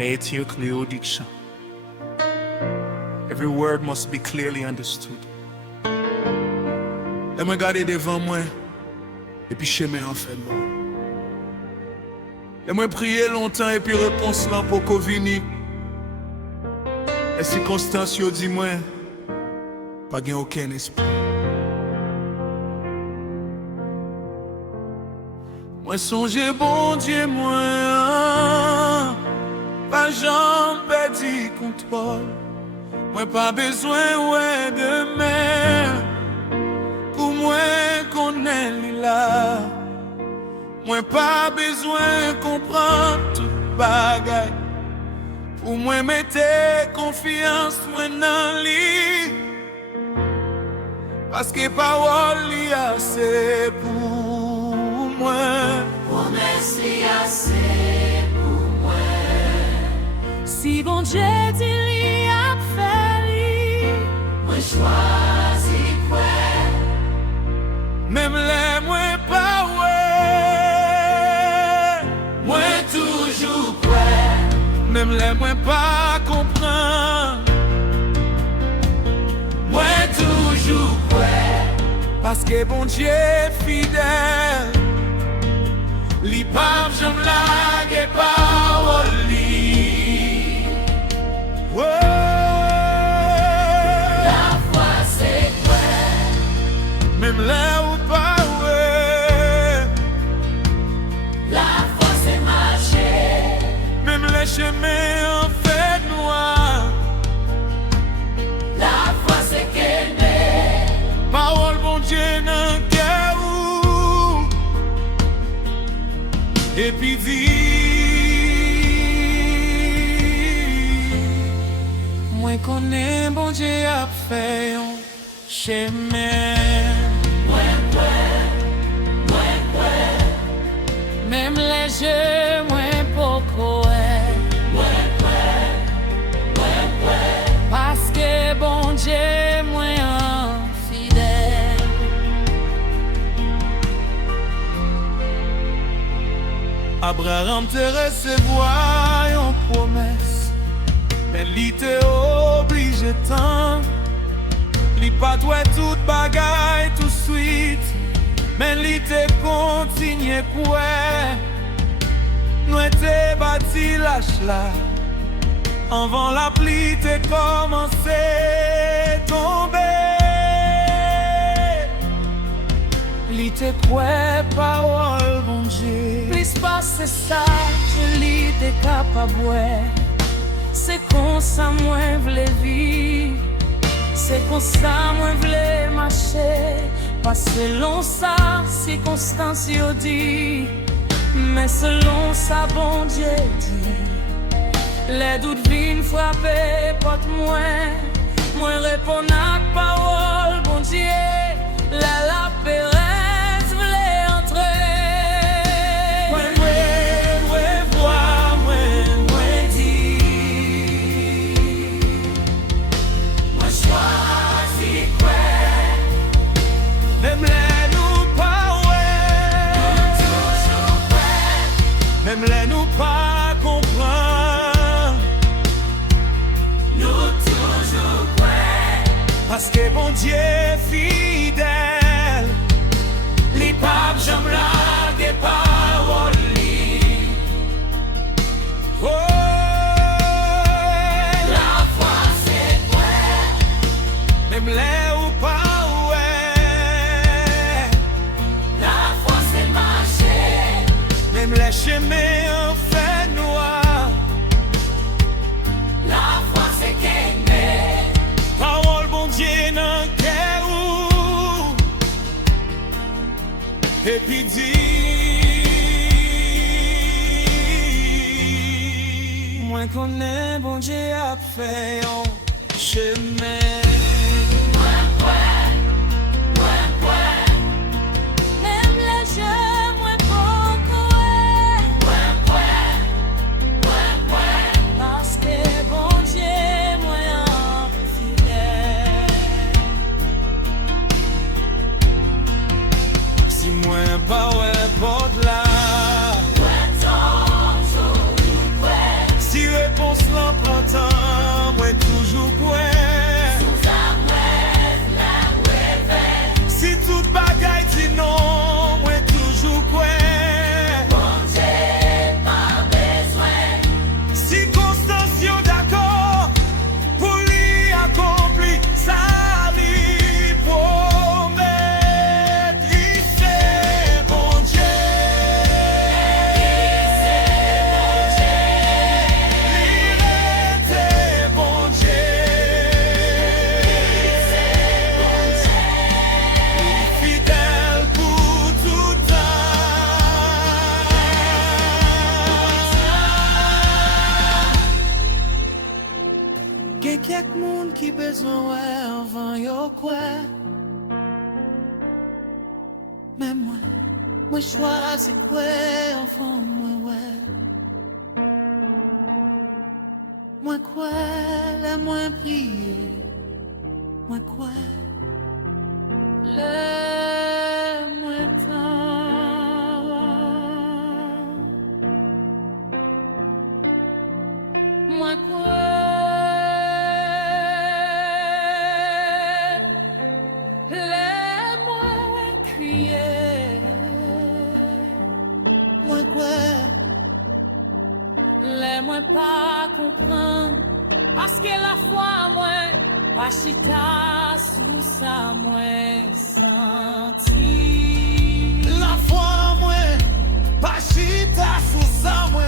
Make your clear diction. Every word must be clearly understood. Et moi garder devant moi, et puis chemin en fait moi. Et moi prier longtemps, et puis réponse là pour qu'on vienne. Les circonstances, yo dit moi, pas gain aucun espoir. Moi songe bon Dieu moi, pas jamais perdu contrôle. Moi pas besoin ouais de mer, pour moi qu'on est là. Moi pas besoin comprendre toute bagaille, pour moi mettre confiance moi dans lui. Parce que parole li assez pour moi. Promesse li assez pour moi. Si bon Dieu dit li a fait li, moi choisi quoi. Même les moins pas ouais, Moi toujours quoi. même les moins pas comprendre. Moi toujours quoi. Parce que bon Dieu est fidèle, li pa j'aime la parole li. Oh. La foi c'est quoi. Même là ou pas ouais, La foi c'est marcher. même les chemins en fait noir. La foi c'est qu'aimer. Parole bon Dieu dans cœur ou. Et puis dit, moi connais bon Dieu a fait un chemin. Même les jeux moins beaucoup. Parce que bon Dieu moins fidèle. Abraham te recevoir une promesse, mais il te obligé tant. Li pas toi toute bagaille tout suite, mais il te continue quoi. Nous te bâti lâche là, avant la pluie te commencé tomber. Li te quoi parole bon Dieu. Plus pas c'est ça, je lis t'es capable. C'est comme ça moi v'le vivre. C'est comme ça moi v'le marcher. Pas selon ça, circonstance yo dit, mais selon ça bon Dieu dit. Les doutes viennent frapper porte moi réponds à parole bon Dieu. La péresse v'le entrer. Même les nous pas comprendre. Nous toujours quoi. Parce que bon Dieu est fidèle, li pa j'aime la parole li. Oh. La foi c'est quoi. Même les ou pas ouais. La foi c'est marcher. Même les chemins en fait noir. La foi c'est qu'aimer. Parole bon Dieu dans cœur ou. Et puis dit, moi connais bon Dieu a fait un chemin. Même les jeux moins beaucoup. Parce que bon Dieu moins fidèle. Si moi pas ouais porte là. Ouais, toujours, ouais. Si quelques monde qui besoin avant yo quoi. Mais moi choisis quoi enfant moi ouais. Moi quoi la moins prier. Moi quoi le moins temps. Moi quoi le moins crier. Moi quoi le moins pas comprendre. Parce que la foi moi pas chita sous sa moi senti. La foi moi pas chita sous sa moi.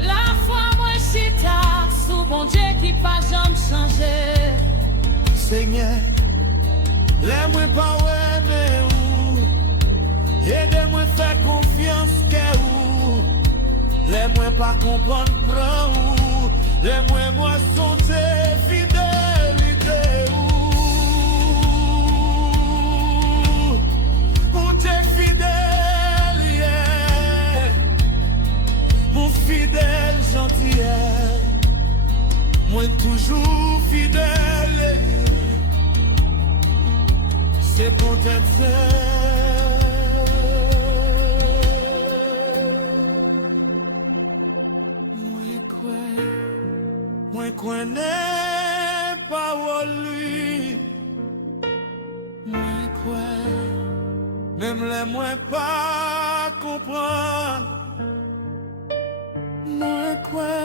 La foi moi chita sous bon Dieu qui pas jamais changé. Seigneur, laisse-moi pas ouais mais où. Aide-moi faire confiance que où. Laisse-moi pas comprendre prend où. Laisse-moi sentir fidélité où. Mon Dieu fidèle, yeah. Mon fidèle gentil, yeah. Moi toujours fidèle, yeah. C'est peut-être ça. Moi connais pas lui. Moi quoi, même les moins pas comprendre. Moi quoi,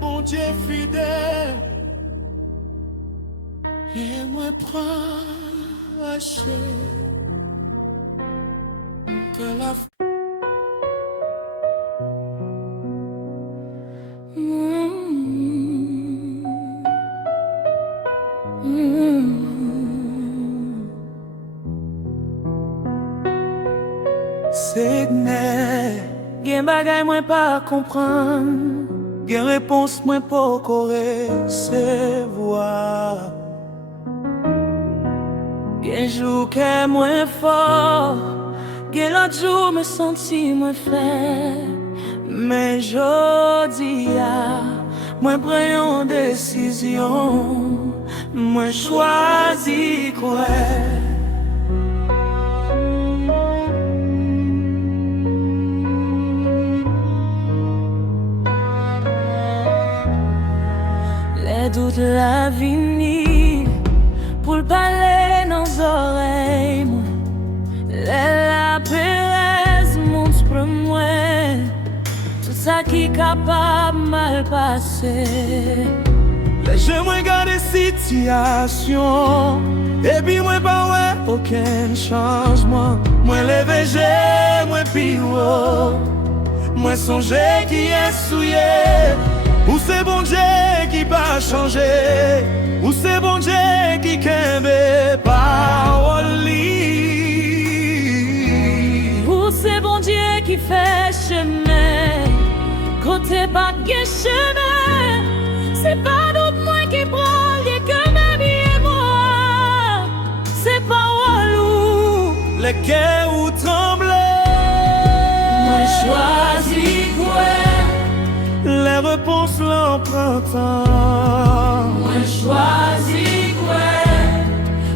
bon Dieu fidèle. Et moi prends lâcher que la Seigneur, gen bagay mwen pa comprendre, gen réponse mwen pa recevoir. Gen jou ke mwen fort, gen l'autre jour me senti mwen faible. Mais jodi a, mwen pren yon décision, mwen choisi quoi. Doute la vini pour le parler dans les oreilles. La pérez montre pour moi tout ça qui est capable mal passer. Je me regarde situation et puis moi pas ouais aucun changement. Moi levé j'ai moi pire. Moi songer qui est souillé. Ou c'est bon Dieu qui pas changé, ou c'est bon Dieu qui kembe parole li. Ou c'est bon Dieu qui fait chemin, côté pas de chemin. C'est pas d'autre moi qui prend lié que ma vie et moi. C'est pas walou, les cœurs ou trembler. Moi choisis quoi. Les réponses l'empruntant. Moi choisis quoi.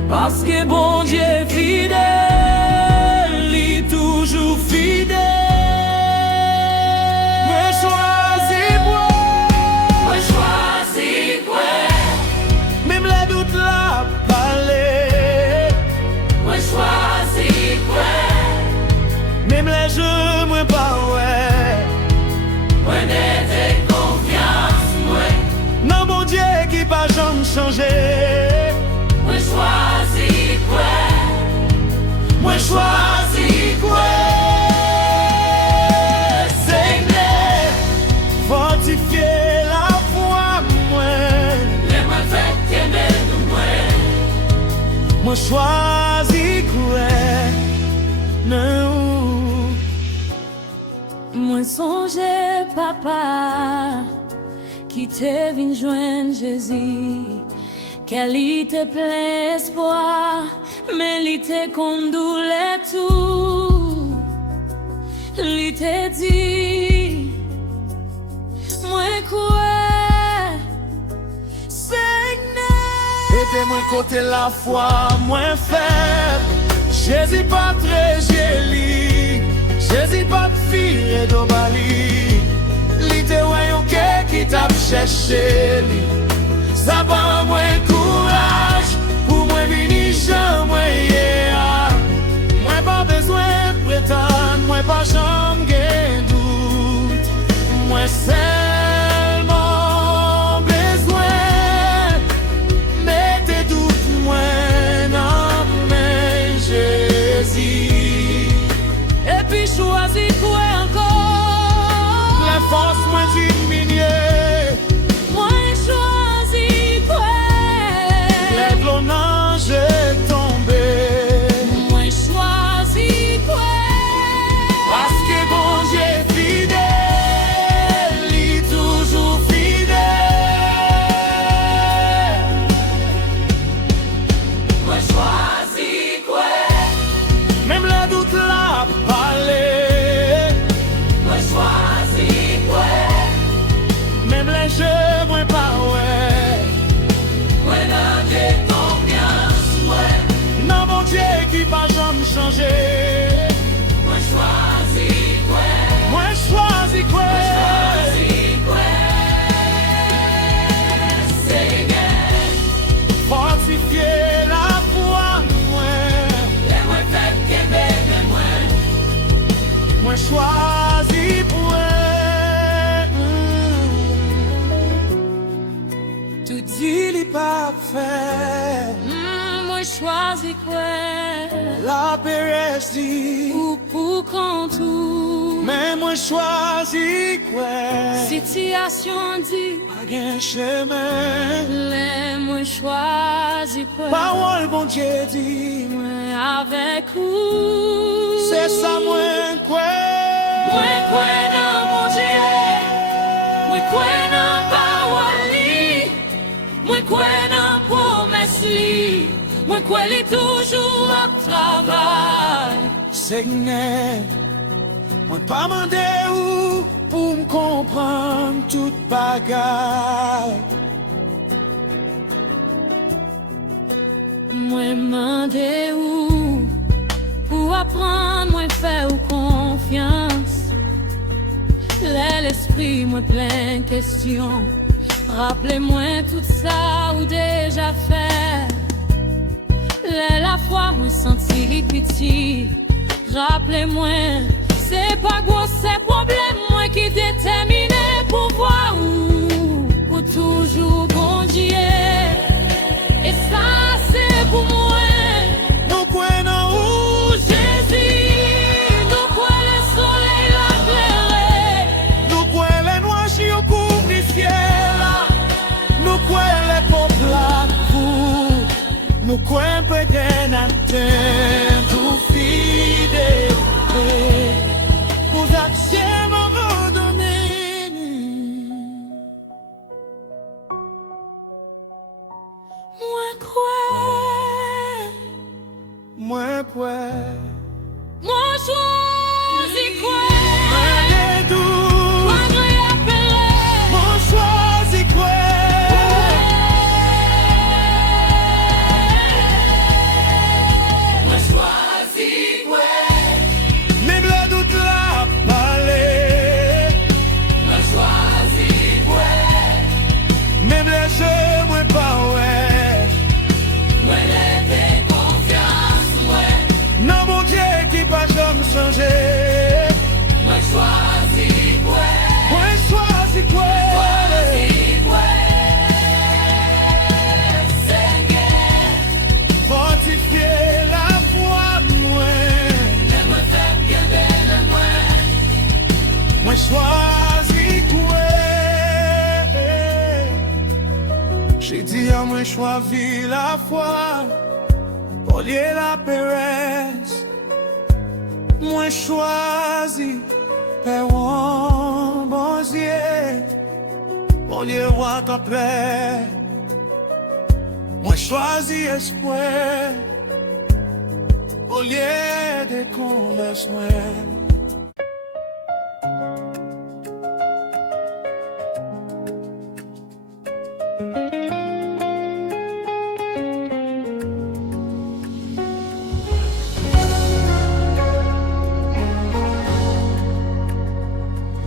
Parce que bon Dieu est fidèle, il est toujours fidèle. Moi choisis quoi. Moi choisis quoi. Même les doutes la parler. Moi choisis quoi. Même les jeux moi pas ouais. Moi n'ai confiance moi. Non mon Dieu qui pas jamais changé. Moi choisis quoi. Moi choisis quoi. Seigneur, fortifier la foi moi. Les moi fait qu'aimer nous moi. Moi choisis quoi. Non. Moi songe papa qui te vient joindre Jésus, qu'elle y te plein espoir, mais il te condoule tout. Il te dit, moi quoi, Seigneur. Aidez-moi côté la foi, moins faible. Jésus pas très joli, Jésus pas fier d'Obali. Li te voyons qui t'a cherché, ça va moins courage pour moi venir chez moi. Moi pas besoin de prétendre, moi pas jamais de doute, moi seulement besoin mettez doute moi dans mes Jésus. Et puis choisis quoi encore? La force moi diminuer, Moi choisis quoi? les l'ange est tombé. Moi choisis quoi? Parce que bon Dieu est fidèle, il est toujours fidèle. Moi choisis quoi? Même le doute l'a parlé, Moi choisis quoi? même les jeux moi pas ouais. Moi dans tes confiance, Non mon Dieu qui va jamais changer. moi choisis quoi? Moi choisis quoi? Choisis quoi? Seigneur, Fortifier la foi moi. laisse-moi faire qu'aimer de moi. Moi choisis pour tout dit n'est pas fait. Moi choisis quoi? La péresse dit, Ou pour quand tout. mais moi choisis quoi? Situation dit, Pas gain chemin. laisse-moi choisis quoi? Parole bon Dieu dit, Moi avec vous. c'est ça moi quoi? Moi quoi dans mon Dieu? Moi quoi dans parole li? Moi quoi dans promesse li? Moi quoi li toujours à travail? Seigneur, moi pas mandé où pour me comprendre toute bagarre. Moi mandé où pour apprendre, moi faire ou confiance. L'esprit moi plein de questions. Rappelez-moi tout ça ou déjà fait. La fois moi senti pitié. Rappelez-moi, c'est pas gros, c'est problème moi qui déterminé pour voir où toujours bon Dieu. Et ça c'est pour moi. Nous croyons où Jésus, nous croyons le soleil la clairer. nous croyons les noirs qui couvrent le ciel. Nous croyons les peuples là vous. Nous croyons peut-être un temps tout fidèle. Vous actions abandonnés. Moi crois, Moi quoi? moi choisis quoi? Allez doux. Moi gré appelé. Moi choisis quoi? Moi choisis quoi? Même le doute l'a parlé. Moi choisis quoi? Même les jeux moi pas ouais. Moi laisse confiance, moi. Non mon Dieu qui va jamais changer. Moi choisis quoi? Moi choisis quoi? Choisis quoi? Seigneur, Fortifier la foi moi. laisse-moi faire bien de moi. Moi choisis quoi? J'ai dit à moi choisis la foi. Pour lier la péresse. Moi choisis Père bon Dieu. Mon Dieu, roi ta paix. Moi choisi espoir au lieu de conversion.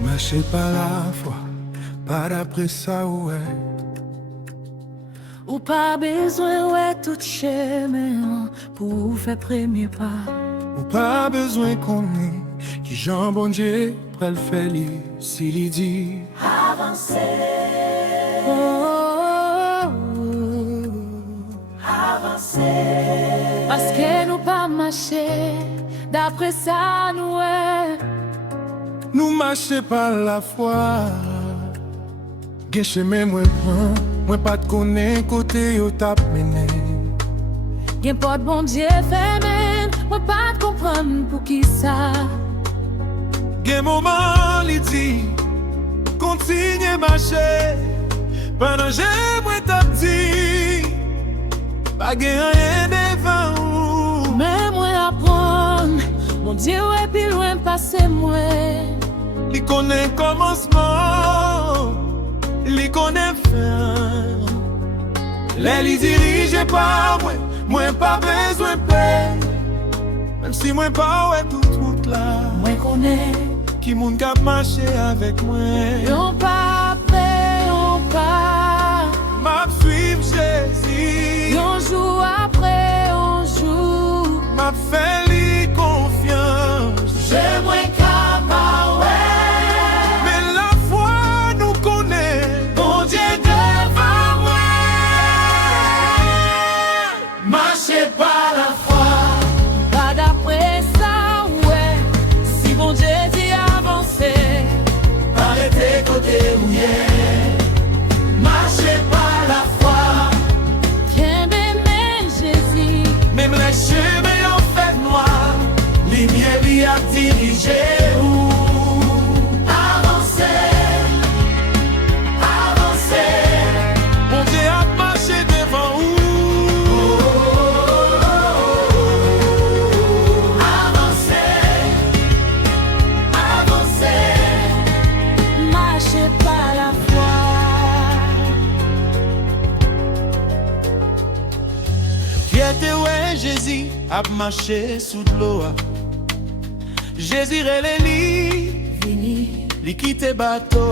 Marcher par la foi, pas d'après ça, ouais. Ou pas besoin, ouais, tout chemin pour faire premier pas. Ou pas besoin qu'on ait qui Jean bon Dieu pour le faire s'il y dit Avancer. Avancer. Parce que nous pas marcher, d'après ça, nous ouais. Nous marcher par la foi. Gen chemin moi prend, moi pas de connaître côté yo tap mené. Gen porte bon Dieu fermé, moi pas de comprendre pour qui ça. Gen moment li dit, continue marcher. Pendant j'ai moi tap dit, pas gen rien devant ou. Mais moi apprendre, mon Dieu est plus loin passer moi. Li connaît commencement, li connaît fin. Les li dirige par moi, moi pas besoin de paix. Même si moi pas ouais toute route là. Moi connais qui moun k'ap marcher avec moi. on pas après, on pas. M'a suivre Jésus. Un jour après, un jour. M'a fait lui confiance. J'ai moins qu'à ma ouais. Mais la foi nous connaît. Bon Dieu devant moi. Marchez par la foi. Pas d'après ça, ouais. Si bon Dieu dit avancer, arrêtez côté mouillé. Marchez par la foi. Tiens, mais Jésus. Même les chemins en fait noir, lumière lui a dirigé où. Avancer, avancer. Bon Dieu a marché devant où. Avancer, avancer. Marchez par la foi. Tu étais ouais Jésus a marché sous de l'eau. Jésus relève Vini, li quitte bateau.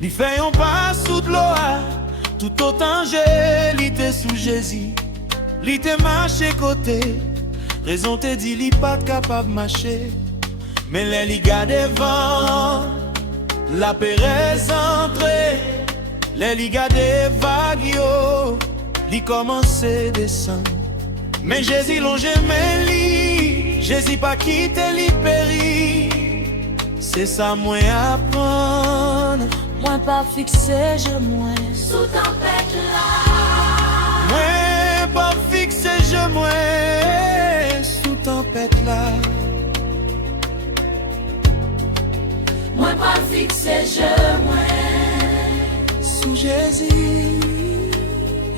Li fait un pas sous de l'eau. Tout autant j'ai l'ité sous Jésus. Li te marché côté. Raison te dit li pas capable marcher. Mais les li gars devant. La pérez entrée. Les li gars des vagues yo. Li commence descendre. Mais Jésus longe mais li. Jésus pas quitté li péri. C'est ça moi apprendre. moi pas fixé, je moins. Sous tempête là. Moi pas fixé je moi sous tempête là. Moi pas fixé, je moins. Sous Jésus.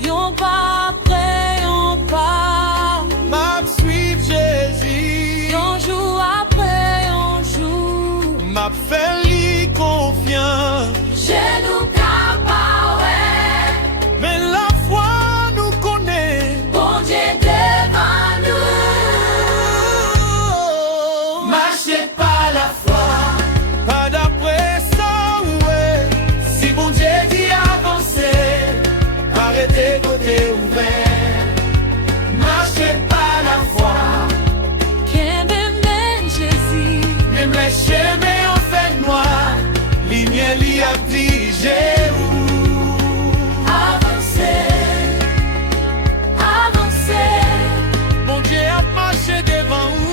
Yon pas après, yon pas. M'a suivre Jésus. Yon jour après, yon jour. M'a fait lui confiance. J'ai nous capables, ouais. Mais la foi nous connaît. Bon Dieu devant nous. Marchez par la foi. Pas d'après ça, ouais. Si bon Dieu dit avancer, Arrêtez côté ouvert. marchez par la foi. Qu'un même Jésus. Même les chemins en fait noir. Lumière li a dirigé où. Avancer, avancer. Mon Dieu a marché devant où.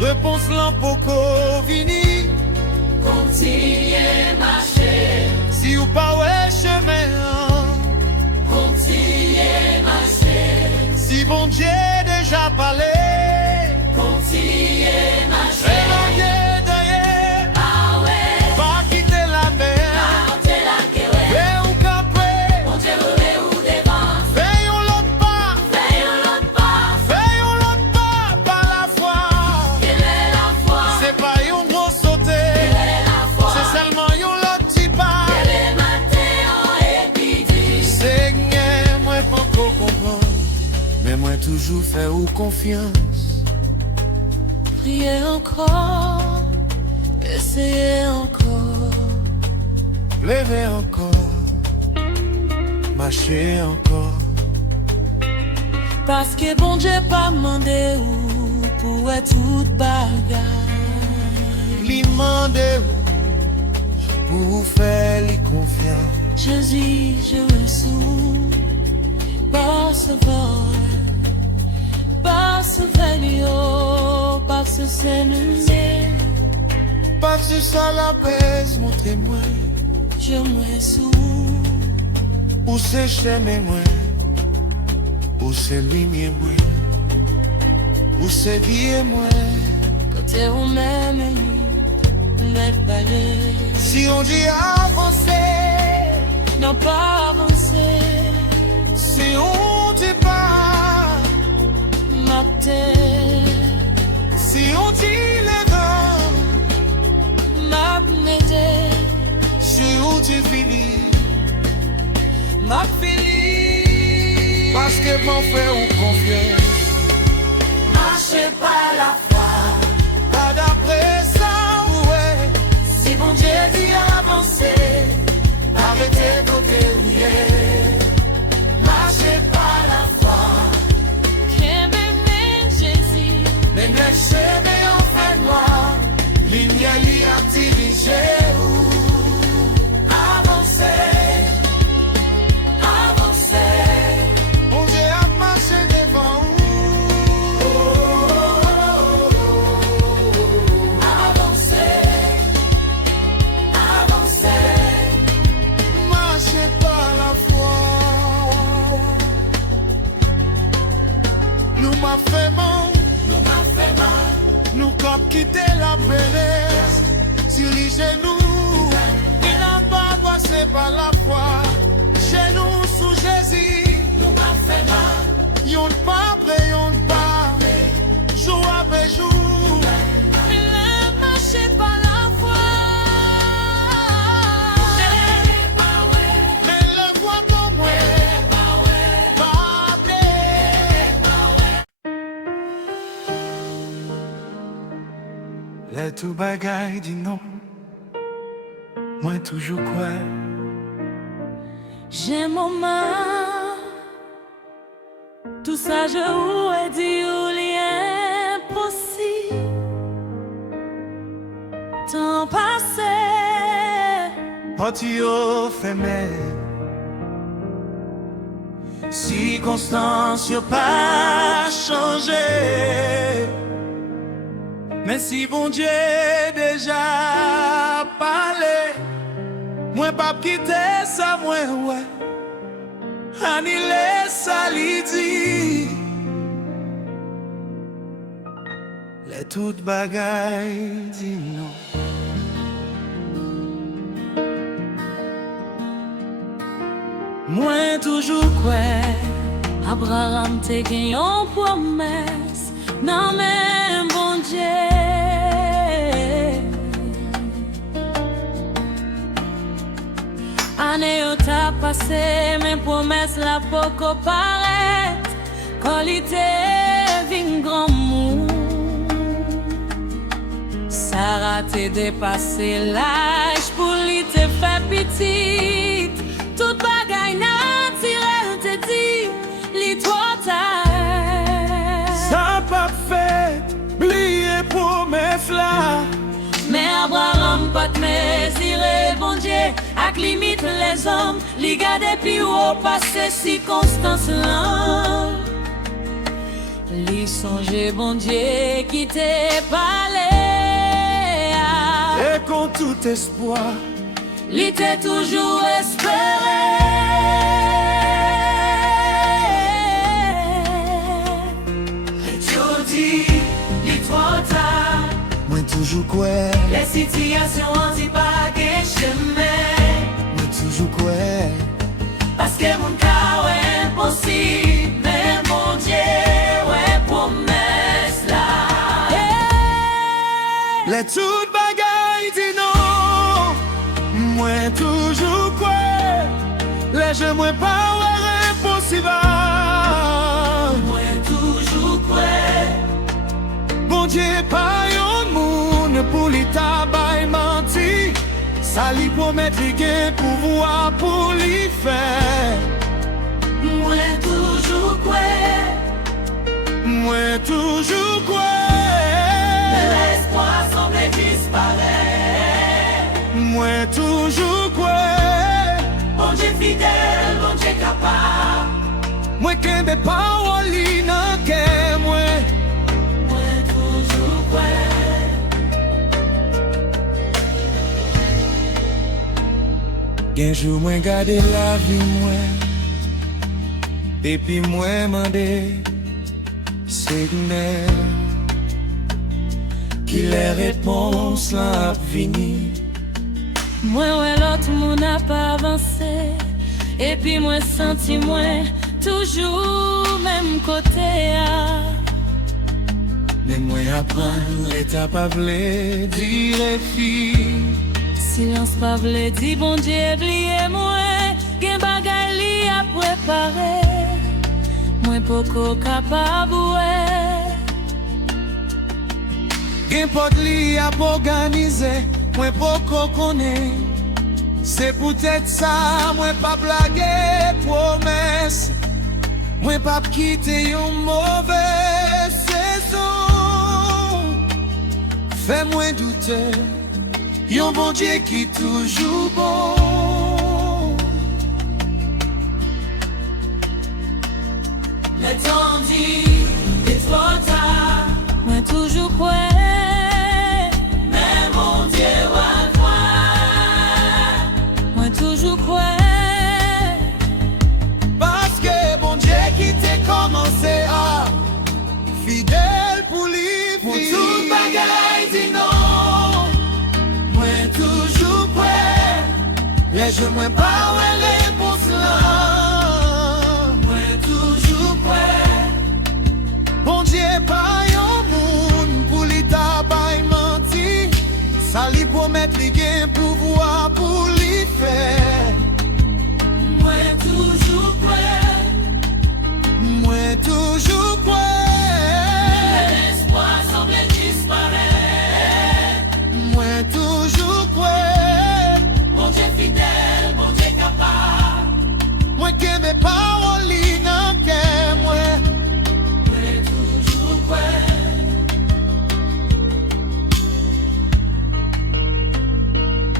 Réponse là pour vini. Continuez marcher, Si ou pas ouais chemin. continuez marcher, Si bon Dieu déjà parlé. continuez marcher. Regarde derrière. Ah ouais, Pas quitter la mer. montez la guerre, Fais ou capé. montez ou devant, Fais un l'autre pas. fais l'autre pas, Fais un l'autre pas par la foi. quelle est la foi, C'est pas un gros sauté. quelle est la foi, C'est seulement un l'autre petit pas. quelle est matin et midi. Seigneur, moi pas qu'on comprend. Mais moi toujours faire ou confiance. Priez encore, essayez encore, Levez encore. Marcher encore. parce que bon Dieu pas demandé ou pour être toute bagaille. Li mande pour faire les confiance. Jésus, je reçois, parce que parce que c'est nous, Parce que ça la baisse, montrez-moi. je me sous, Où c'est chemin moi. Où c'est lumière moi. Où c'est vie moi. côté où même n'être balé, Si on dit avancer, n'a pas avancé, si on dit pas, ma tête, si on dit les vents, m'a m'aider, si on dit fini. m'a fini. Parce que mon frère ou confiance. Marchez pas la foi, Pas d'après ça, ouais. si bon Dieu dit avancer, Arrêtez côté oublié. marchez pas la foi. Qu'aime Jésus, Mais mes chemins en fait noir. Ligne à diriger ou avancez, avancez, on Dieu a marché devant avancez, avancez. marchez par la foi. Nous m'a fait mal, Nous m'a fait mal, nous cap quitter la pénètre. Sur les genoux, il n'a pas passé par la foi. Chez nous sous Jésus, nous m'a fait mal. y'on pas prêt, y'on pas. Jour après jour. Il a marché par la foi. Mais le voix pour moi, pas les tout bagaille dit non. Moi toujours quoi. J'ai mon main, tout ça je vous ai dit ou l'impossible. Temps passé, Parti au fait circonstances y'a pas changé. Mais si bon Dieu déjà parlé, moi pas quitter ça, moi ouais. Annulé ça li dit. Les toutes bagailles dit non. moi toujours quoi. Abraham te gagné en promesse, non même bon Dieu. Année où t'as passé, mes promesses la poco paraît, qualité vin grand mou. Sarah t'est dépassé l'âge pour lui te faire petite. Tout bagaille naturel te dit, li trop tard. Ça pas fait, blier promesse là. Mais Abraham pas te mesurer, bon Dieu, ak limite les hommes, li gade pi ou passé circonstance là. Li songe bon Dieu qui t'est parlé. Et con tout espoir, Li t'est toujours espéré. Jodi, li trop tard. moi toujours quoi, Les situations anti-bagues chemin. moi toujours quoi. Parce que mon cas est impossible. Mais mon Dieu, ouais, promesse là. Les toutes bagailles dit non, moi toujours quoi. Les je moi pas ouais impossible. Moi toujours quoi. Bon Dieu pas yon moun pour l'état bay menti. Ça li promet li gen pouvoir pour li faire. Moi toujours quoi. Moi toujours quoi. L'espoir semble disparaître. Moi toujours quoi. Bon Dieu fidèle, bon Dieu capable. Moi kembe parole li nan ke moi. Moi toujours quoi. Gen jou mwen gade la vie moi. Depuis moi mandé Seigneur qui les réponses la vini. Moi ouais l'autre moun a pas avancé. Et puis moi senti moi toujours même côté a. Mais moi apprendre l'étape à vle dire fille. Silence pas vle di bon Dieu oublié moi. Gen bagay li a préparé. Moi poko capable ouais. Gen pot li a organisé, moi poko connaît. C'est peut-être ça, moi pas blaguer promesse. Moi pas quitter une mauvaise saison. Fais-moi douter, yon bon Dieu qui toujours bon. Le temps dit, c'est trop tard. Moi toujours quoi. Mais mon Dieu va croire. Moi toujours quoi. Parce que bon Dieu qui t'a commencé à fidèle pour lui. Pour tout bagaille dit non. Moi toujours quoi. Les je moi pas ouais les pour cela. Moi toujours quoi. Bon Dieu pas yon moun pour l'état bay menti. Ça li promet li gen pouvoir pour li faire. Moi toujours quoi. Moi toujours quoi. L'espoir semble disparaître. Moi toujours quoi. Mon Dieu fidèle, mon Dieu capable. Moi que mes paroles li nan ke moi. Moi toujours quoi.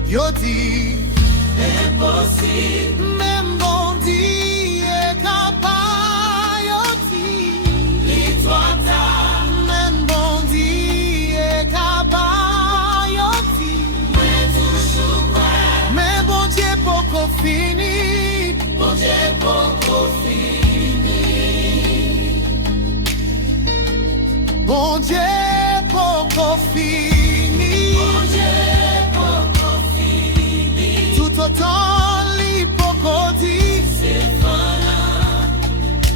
Yo dit Impossible. même bon Dieu est capable. Yo dit L'histoire tard. même bon Dieu est capable. Yo dit Moi toujours quoi. mais bon Dieu poko fini. Mon Dieu beaucoup fini. Bon Dieu poko fini. Mon Dieu beaucoup fini. Tout autant li poko dit. C'est fin.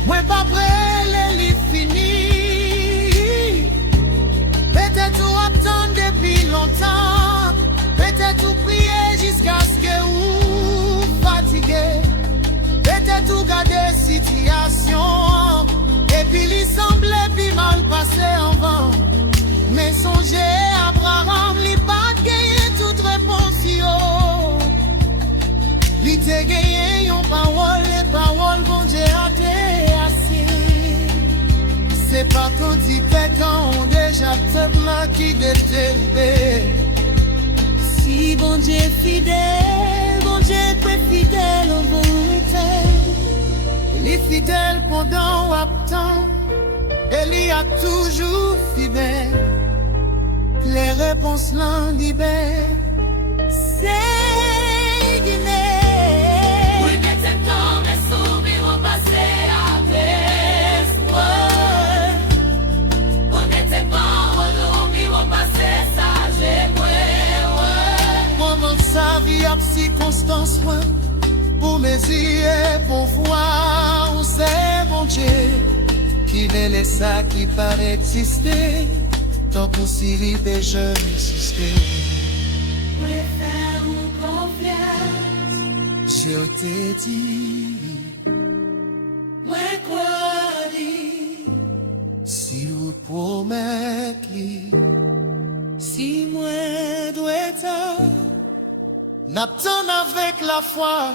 Moi pas prêt li fini. Peut-être ou attendre depuis longtemps. Peut-être ou prier jusqu'à ce que vous fatigué. Peut-être ou garder situation. Et puis il semblait puis mal passé en vent. Mais songez Abraham li pas gagné toute réponse yo. Li te gagné yon parole, les paroles bon Dieu a te assez. C'est pas quand il fait quand on déjà te blanc qui déterre. Si bon Dieu fidèle, bon Dieu très fidèle en vérité. Il est fidèle pendant wap temps. Et li a toujours fidèle, les réponses l'en libèrent. C'est Guinée. Oui, mais c'est quand mes souvenirs au passé avec espoir. On n'était pas aujourd'hui au passé, ça j'ai Moment sa vie à circonstance, pour mes yeux, pour voir où c'est mon Dieu qui ne laisse ça qui paraît exister, tant pour s'y river, je m'existais. Faire mon confiance. Je t'ai dit, Moi quoi dit, si vous promettez, si moi dois être, n'attends avec la foi,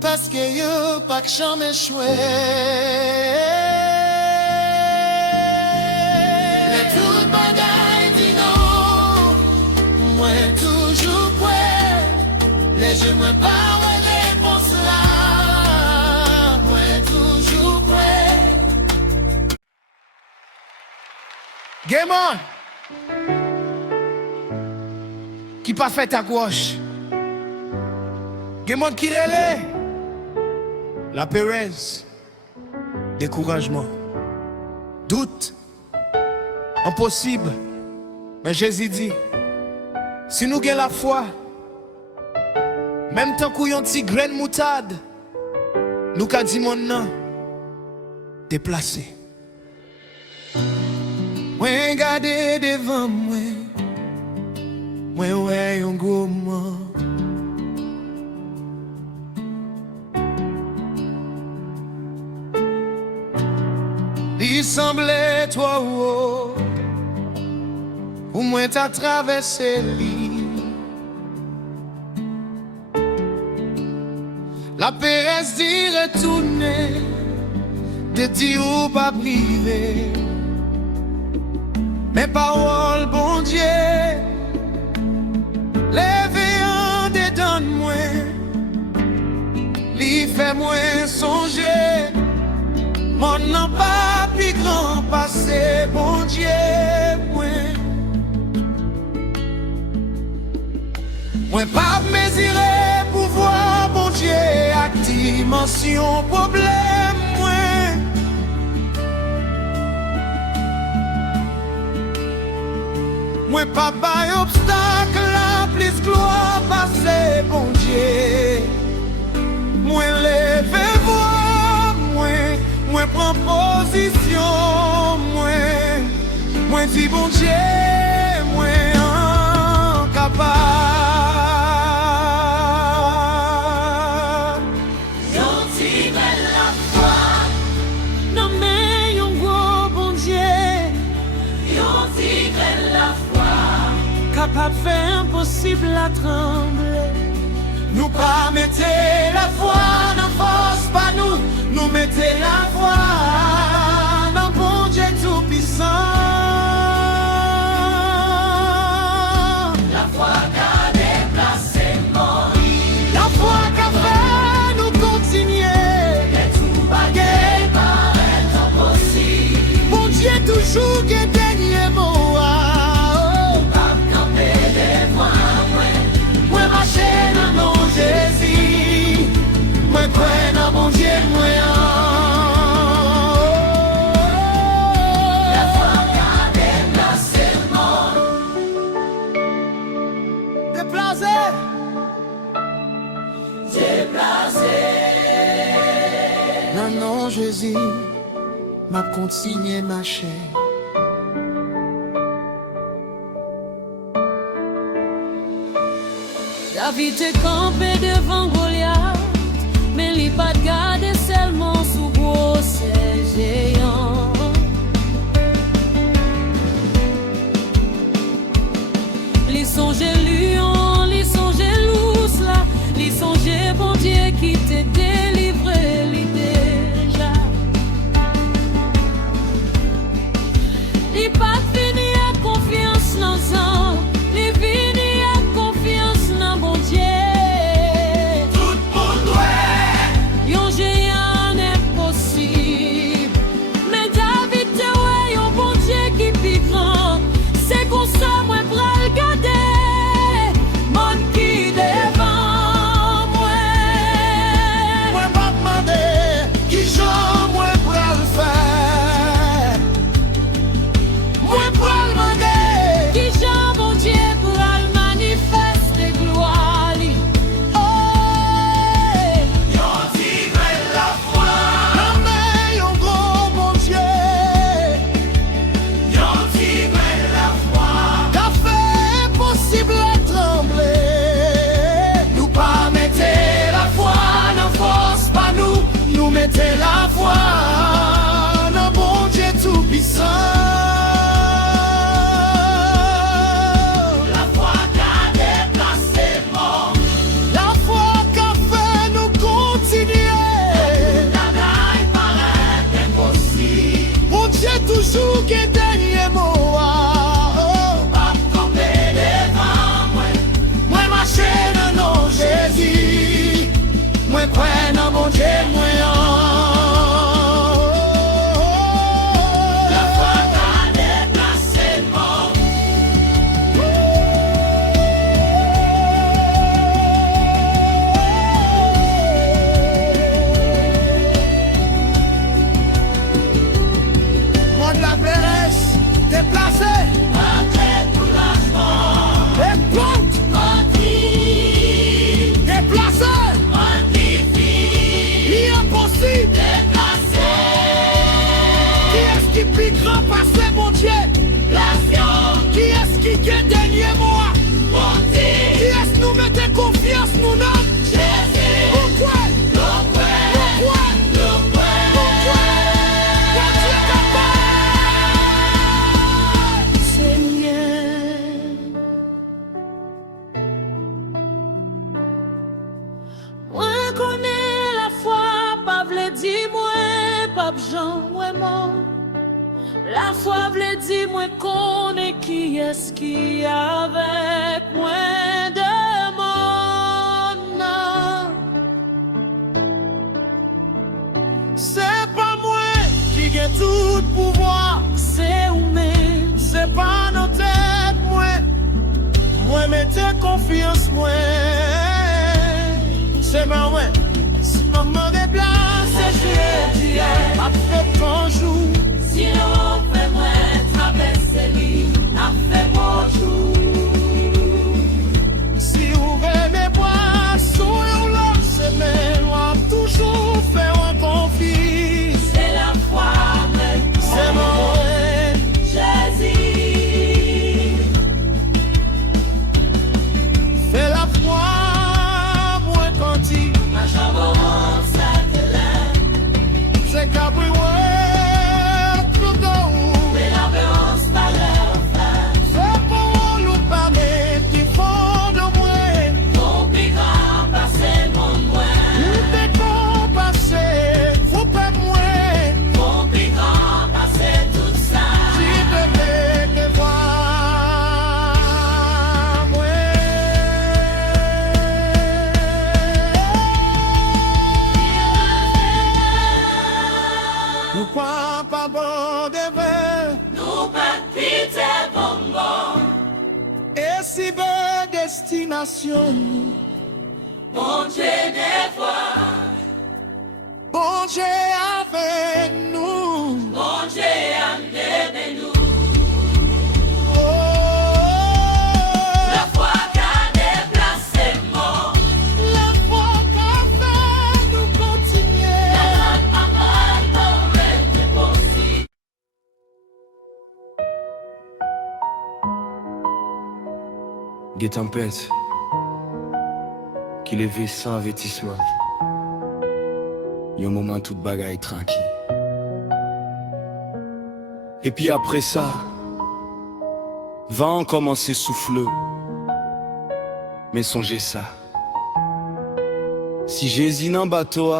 parce que yo pas que jamais échoué. Les tout bagaille dit non, moi toujours prêt, les jeux moi pas réponse là, moi toujours prêt. Game on! Qui pas fait à gauche? Game on qui relève? La Pérez, découragement, doute, impossible. Mais Jésus dit, si nous gagnons la foi, même tant qu'on y a un petit grain de moutarde, nous qu'a dit mon nom, déplacé. Moi regardez devant moi, moi ouais un gros mot. Il semblait toi haut, ou moins t'as traversé l'île. La Pérez dit retourner, de dire ou pas privé. Mes paroles, bon Dieu, lèvez en dedans de moi, lui fait moins songer. Mon nom pas plus grand passé, bon Dieu, moi pas mesurer pouvoir, bon Dieu, à dimension problème, moi pas pas obstacle, la plus gloire passer, bon Dieu, moi lèvez-vous. Moi prends position, moi dis bon Dieu, moi incapable. Yon tire la foi. Non mais yon gros bon Dieu. Yon tire la foi. Capable faire impossible à trembler. Nous pas mettez la foi dans force, pas nous. Nous mettez la foi dans bon Dieu tout puissant. La foi qu'a déplacé Moïse. La foi qu'a fait nous continuer. Et tout bagaille paraît impossible. Bon Dieu toujours qui dernier mot. Pas camper devant Moi marcher dans mon Jésus. Moi croire dans mon Dieu. La foi qu'a déplacé Moïse. Déplacé. Déplacé. Non, non, Jésus, m'a continué ma chair. David est campé devant Goliath, mais il pas de garder seulement sous gros géant. Les songes lion, les songes loups là, les songes bon Dieu qui t'a délivré déjà. Il pas fini à confiance dans ça, il fini à confiance dans bon Dieu. Tout le monde doit. toujours qui dernier mot. Pas camper devant moi. Moi marcher dans nos Jésus. Moi crois dans mon Dieu moi. Plus grand passé, mon Dieu. Qui est-ce qui est dernier mois? Qui est-ce nous mettez confiance, nous non? Jésus. Pourquoi? Seigneur, moi connais la foi, pas vle di moi, pas Jean, moi mon. La foi vle di moi connais qui est-ce qui avec moi de mon âme. c'est pas moi qui gagne tout pouvoir. C'est ou même, C'est pas nos têtes, moi. Moi, mettez confiance, moi. C'est pas moi. Si maman déplace, c'est Dieu. Après ton jour. si on fait moi traverser lui, a fait mon jour. Si ouvrez mes bras, sous l'homme, c'est même moi. Toujours faire un confiance. C'est la foi même, C'est moi. Jésus. Fais la foi, moi, quand il. Ma chambre, ça te lève. C'est Gabriel. Nous pas bon devant. Nous pas quitter bonbon. Et si belle destination. Mon Dieu des fois, Bon Dieu avec nous. mon Dieu amenez nous. La foi qu'a déplacé mon. La foi qu'a fait nous continuer. La parole n'aurait possible. Des tempêtes qui levait sans avertissement. Y'a un moment toute bagaille tranquille. Et puis après ça, vent commencer souffler. Mais songez ça. Si Jésus n'en bateau,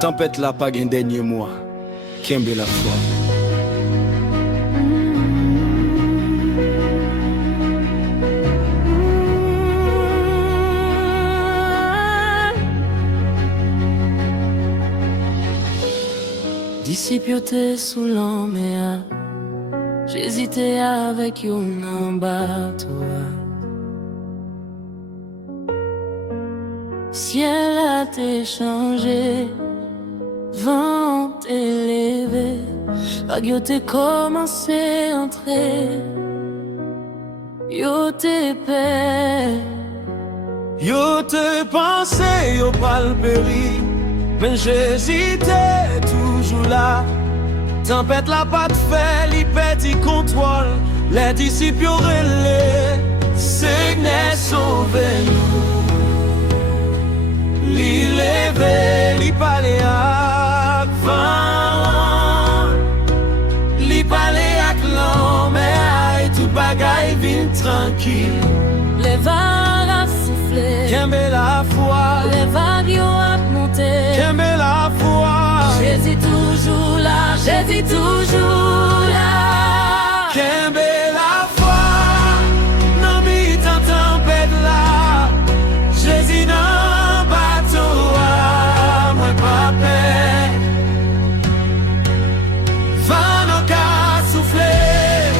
tempête la pas gain dernier mois. Qu'aime la foi. Discipioté sous l'emmea, j'hésitais avec un bateau. Ciel a été changé, vent élevé, vague t'es commencé à entrer, yo t'es paix. Yo te pensé, yo pas le péri. Mais j'hésitais toujours là. Tempête la pas de fait, li petit contrôle. Les disciples yo relé, Seigneur sauve-nous. Li levé, li parler ak vent. Li parler ak l'homme, ay tout bagay vin tranquille. Les vagues a soufflé, Kembe la foi, les vagues yo a monté. Kembe la foi. Jésus toujours là, Jésus toujours là. Kembe la foi, non mi tan tempête là. Jésus nan bateau a, moi pas peur. Vent nan ka souffler,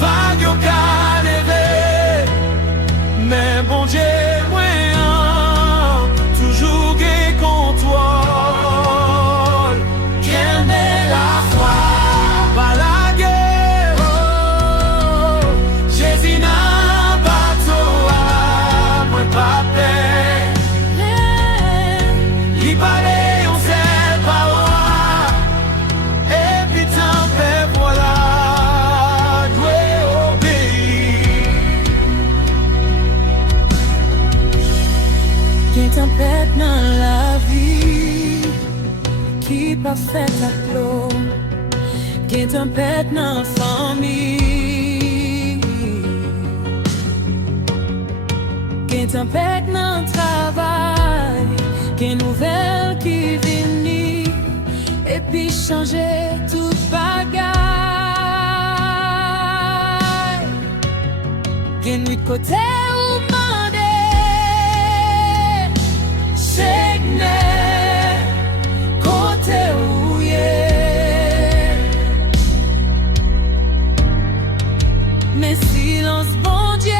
vague yo ka lever. Mais bon Dieu, moi toujours gen contrôle. Kembe la foi, pas la guerre. Oh, Jésus nan bateau a, moi pas peur. Li pale yon seul parole, et puis tempête voilà, doit obéir. Gen tempête dans la vie qui pas fait à clos. Gen tempête dans la famille. Gen tempête dans le travail. Gen nouvelle qui vini et puis changer toute bagaille. Gen nuit côté ou mandé. Segne côté ou mais silence bon Dieu.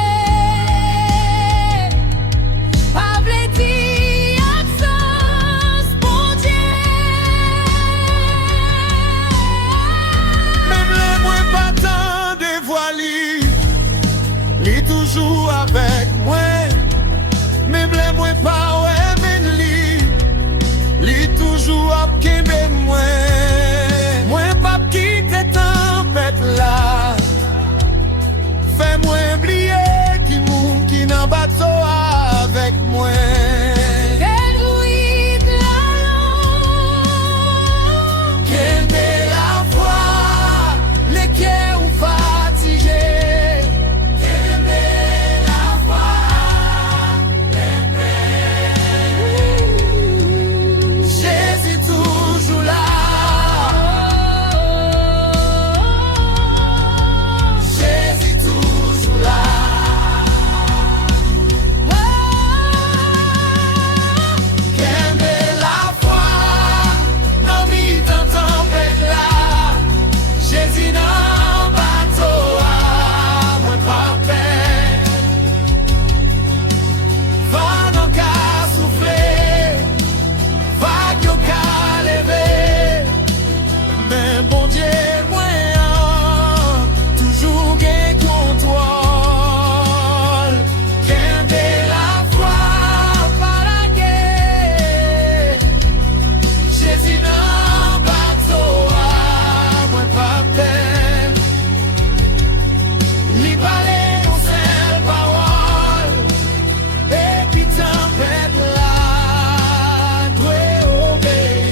Pas vle di absence bon Dieu. Même les moins battants des voiles, li toujours avec moi. Même les moins pas ouais men li toujours ap kembe moi. Moi pas quitter tempête là. Fais-moi oublier qui moun qui nan bateau avec moi. Réduite la langue. Kembe la foi, les cœurs ou fatigués. Kembe la foi, Jésus toujours là. Jésus toujours là. Kembe la foi, non mi tan tempête là. Jésus nan bateau a, moi pas peur. Vent nan ka souffler, vague yo ka lever. Mais bon Dieu, moi toujours gen contrôle. Kembe la foi, pas la guerre. Jésus nan bateau a, moi pas peur. Li pale yon seul parole, et puis tempête là, doit obéir.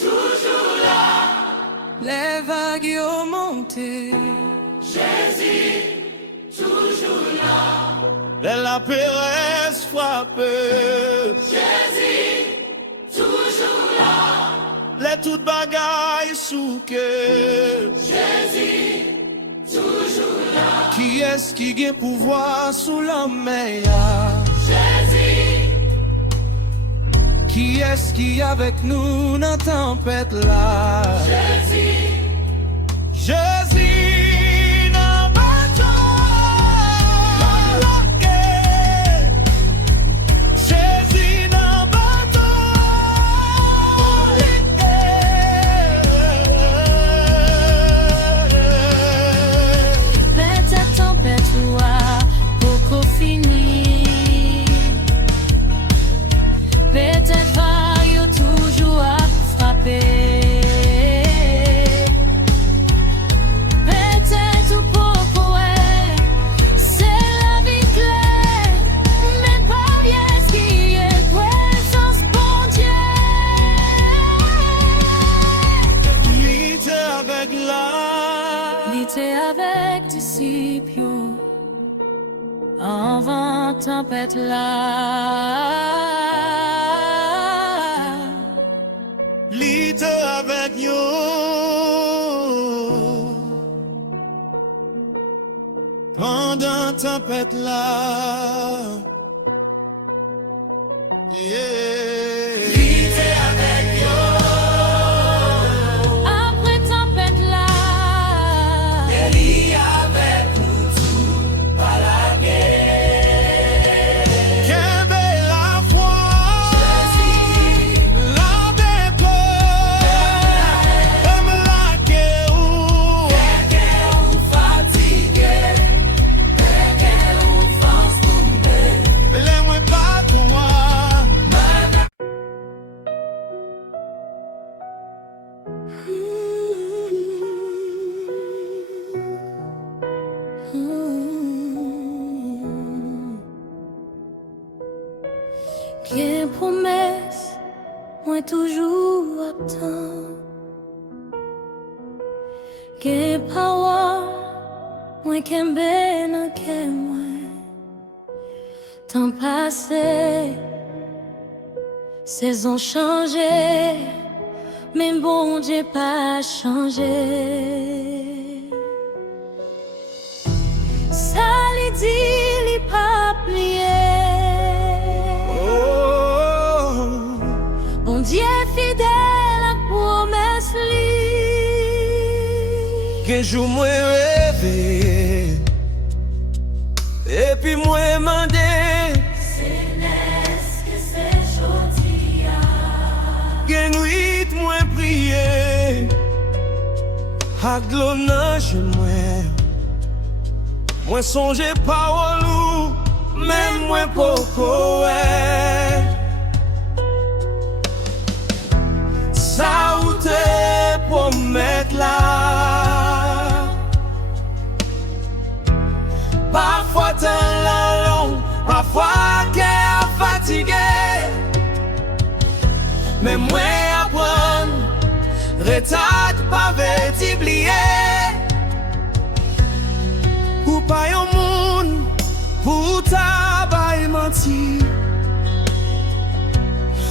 Lève la voix. Les vagues ont monté. De la péresse frappe. Jésus, toujours là. Les toutes bagailles sous que. Jésus, toujours là. Qui est-ce qui gagne pouvoir sous la mer? Jésus. Qui est-ce qui avec nous dans la tempête là? Jésus. Jésus nan bateau. Jésus nan bateau. Peut-être tempête ou beaucoup fini. équilibre yo, avant tempête là. Lite avec yo, pendant tempête là. Yeah. Lite avec yo, Après tempête là. Eli avec nous tout, pas la guerre. Kembe la foi, la dépeur, comme la guerre, ou fatigué, ou force tombée. Laisse-moi pas toi. Quelle promesse, moi toujours attends. Quelle parole, moi qu'aime bien, qu'aime moi. Temps passé, saison changé, mais bon Dieu pas changé. Ça lui dit, lui pas plié. Bon Dieu fidèle à promesse li. Que jour moi rêvé, et puis moi mandé. C'est n'est-ce que c'est jodi a. Que nuit moi prié, à glonage moi songe parole ou même moi poko. Ça ou te promet là. Parfois t'en la long, parfois qu'elle fatigué. Mais moi apprendre, retard pas oublier. Ou pas yon moun, pour ta baille menti.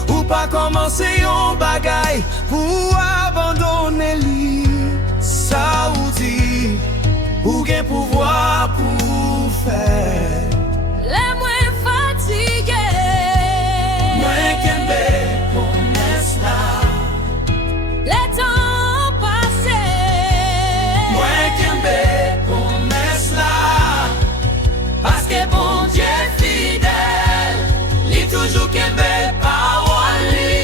Ou pas commencer yon bagay, pour abandonner li. Ça ou dit, ou gen pouvoir pour faire. Les moins fatigués. Moi kembe promesse là. Les temps passés. Moi kembe promesse là. Parce que bon Dieu fidèle, li toujours kembe parole li.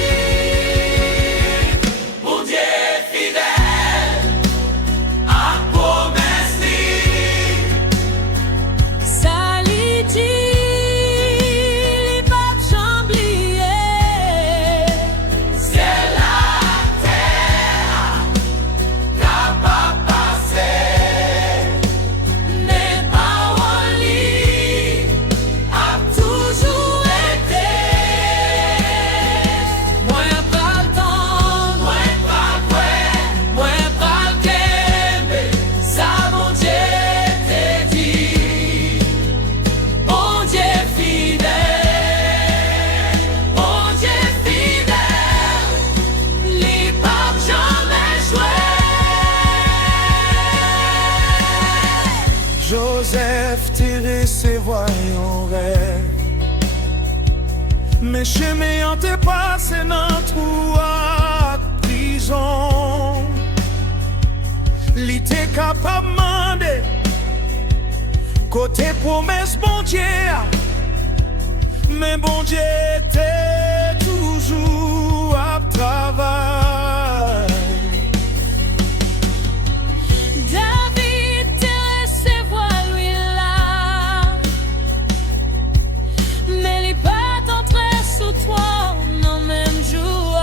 Bon Dieu fidèle, à promesse li. Ça lui dit, les papes chambliers. C'est la terre capable de passer. Mes paroles li a toujours été. Moi pas le temps, Moi pas quoi, moi pas le kembe. Ça mon Dieu te dit. Bon Dieu fidèle, bon Dieu fidèle, les papes jamais joué. Joseph tiré ses voyants rêve. Mais chemins ont passé dans trou à prison. Il était capable de demander côté promesse bon Dieu. Mais bon Dieu était toujours à travail. David te recevoir lui là, mais les pas entré sous toi non même jour.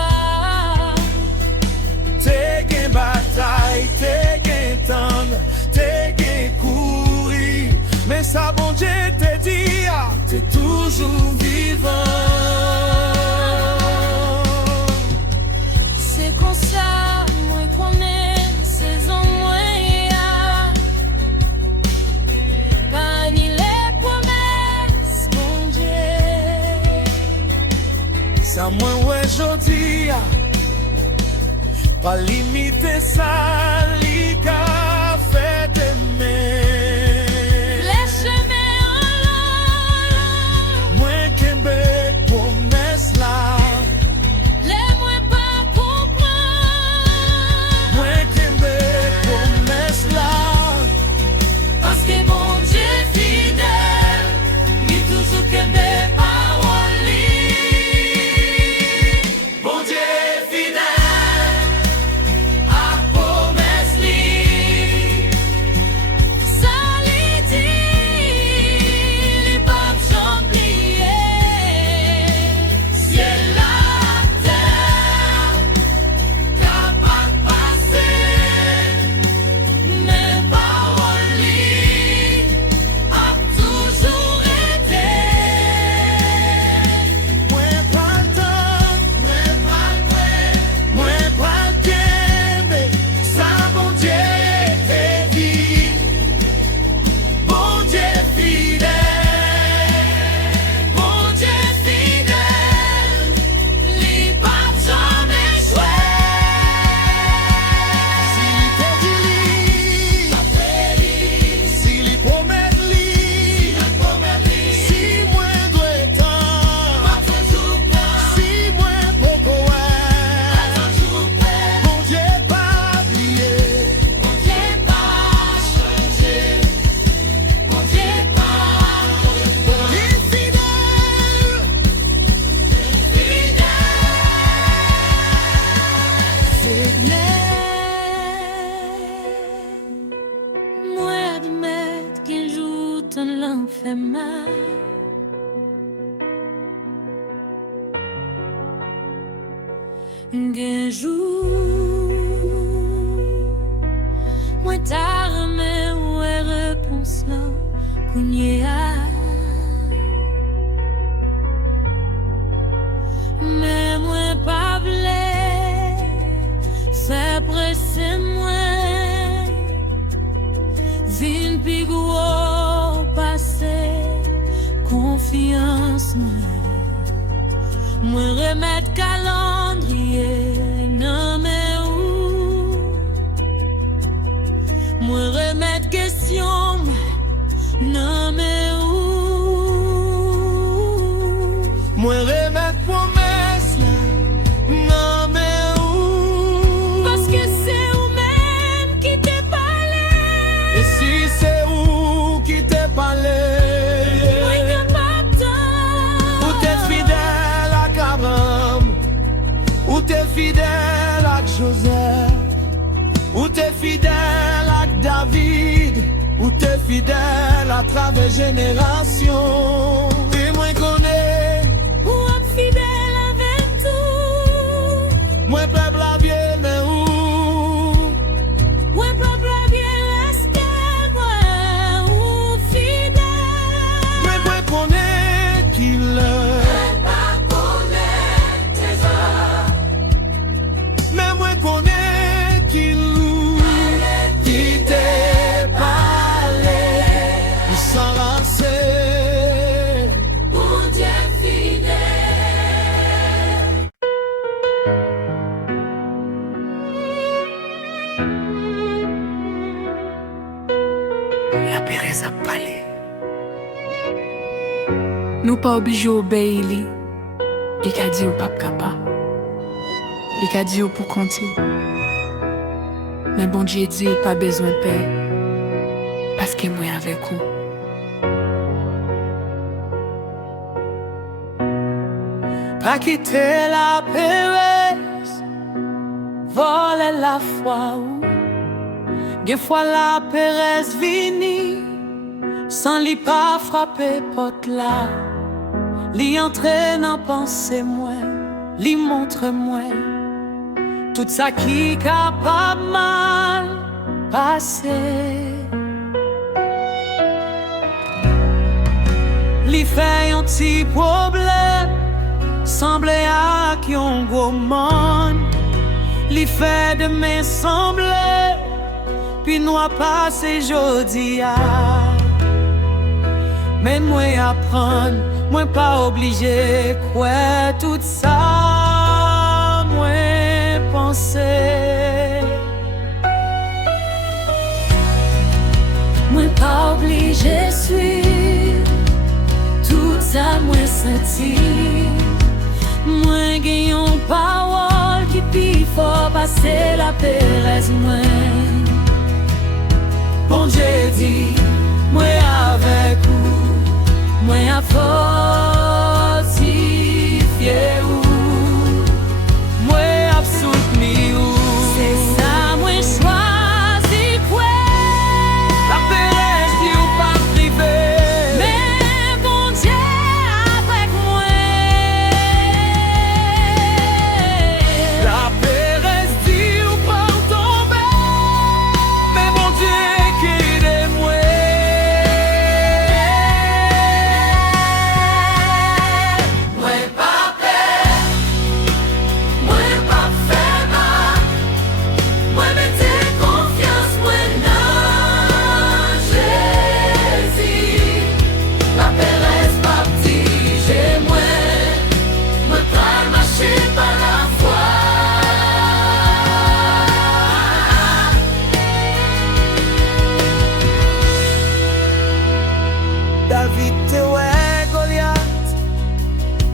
T'es gain bataille, t'es gain tendre, t'es gain courir. Mais ça bon Dieu te dit, t'es toujours vivant. C'est comme ça, moi qu'on est saison moyen. ouais jodi pas limiter ça li ka fait aimer Les chemins en moi kembe promesse là les moins pas comprendre. moi kembe promesse là Parce que bon Dieu fidèle, lui toujours que mes paroles li. bon Dieu fidèle A promesse li. Ça li dit, li pas j'oublier. Ciel la terre, capable passer. Mes paroles li, a toujours été. moi pas le temps moi pas le kembe ça bon Dieu te dit bon Dieu fidèle Mon Dieu fidèle, li pas jamais joué. s'il te dit s'il y promet li si moi doit temps si moi beaucoup bon Dieu pas oublié Mon Dieu pas changé, mon Dieu pas il est fidèle fidèle. C'est clair, moi admettre qu'un jour ton l'en fait mal. Un jour, moi t'as remis ouais réponse là, qu'on y a. Mais moi pas vle, c'est presser moi, vin pi gros passé, confiance moi. Moi remettre calendrier, non mais où? Moi remettre question, non mais où? moi remettre promesse là non mais où Parce que c'est vous-même qui te parlé. et si c'est où qui t'est parlé Moi capable ou t'es fidèle à Abraham ou t'es fidèle à Joseph ou t'es fidèle à David ou t'es fidèle à travers générations et moi connais ou être fidèle avec tout. moi peuple la bien mais où Ouais, peuple bien resté, ouais, ou fidèle. moi connais qu'il mais moi connais qu'il qui t'est parlé il s'enlacer Mon Dieu fidèle. La Pérez a parlé. Nous pas obligés d'obéir lui. Il a dit au pape capable. Il a dit au pour compter. Mais bon Dieu dit pas besoin de paix. Parce que moi avec vous. pas quitter la Pérez voler la foi ou des fois la Pérez vini sans li pas frapper porte là li entraîne en pensée moi li montre moi tout ça qui capable mal passer li fait un petit problème semblait à qui on gros monde li fait de mes semblés puis nous a passé jodi a mais moi apprendre moi pas obligé quoi tout ça c'est la Pérez moi. Bon Dieu dit, moi avec vous, moi à fortifier vous, moi à soutenir vous. C'est ça moi choisi quoi. La Pérez dit ou pas privé. Mais bon Dieu avec moi. La Pérez dit ou pas tomber. Mais bon Dieu qui aide moi. Moi pas peur, moi pas fait mal, moi mettez confiance moi dans Jésus. La Pérez pas petit, j'ai moi pas marcher par la foi. David te ouais Goliath,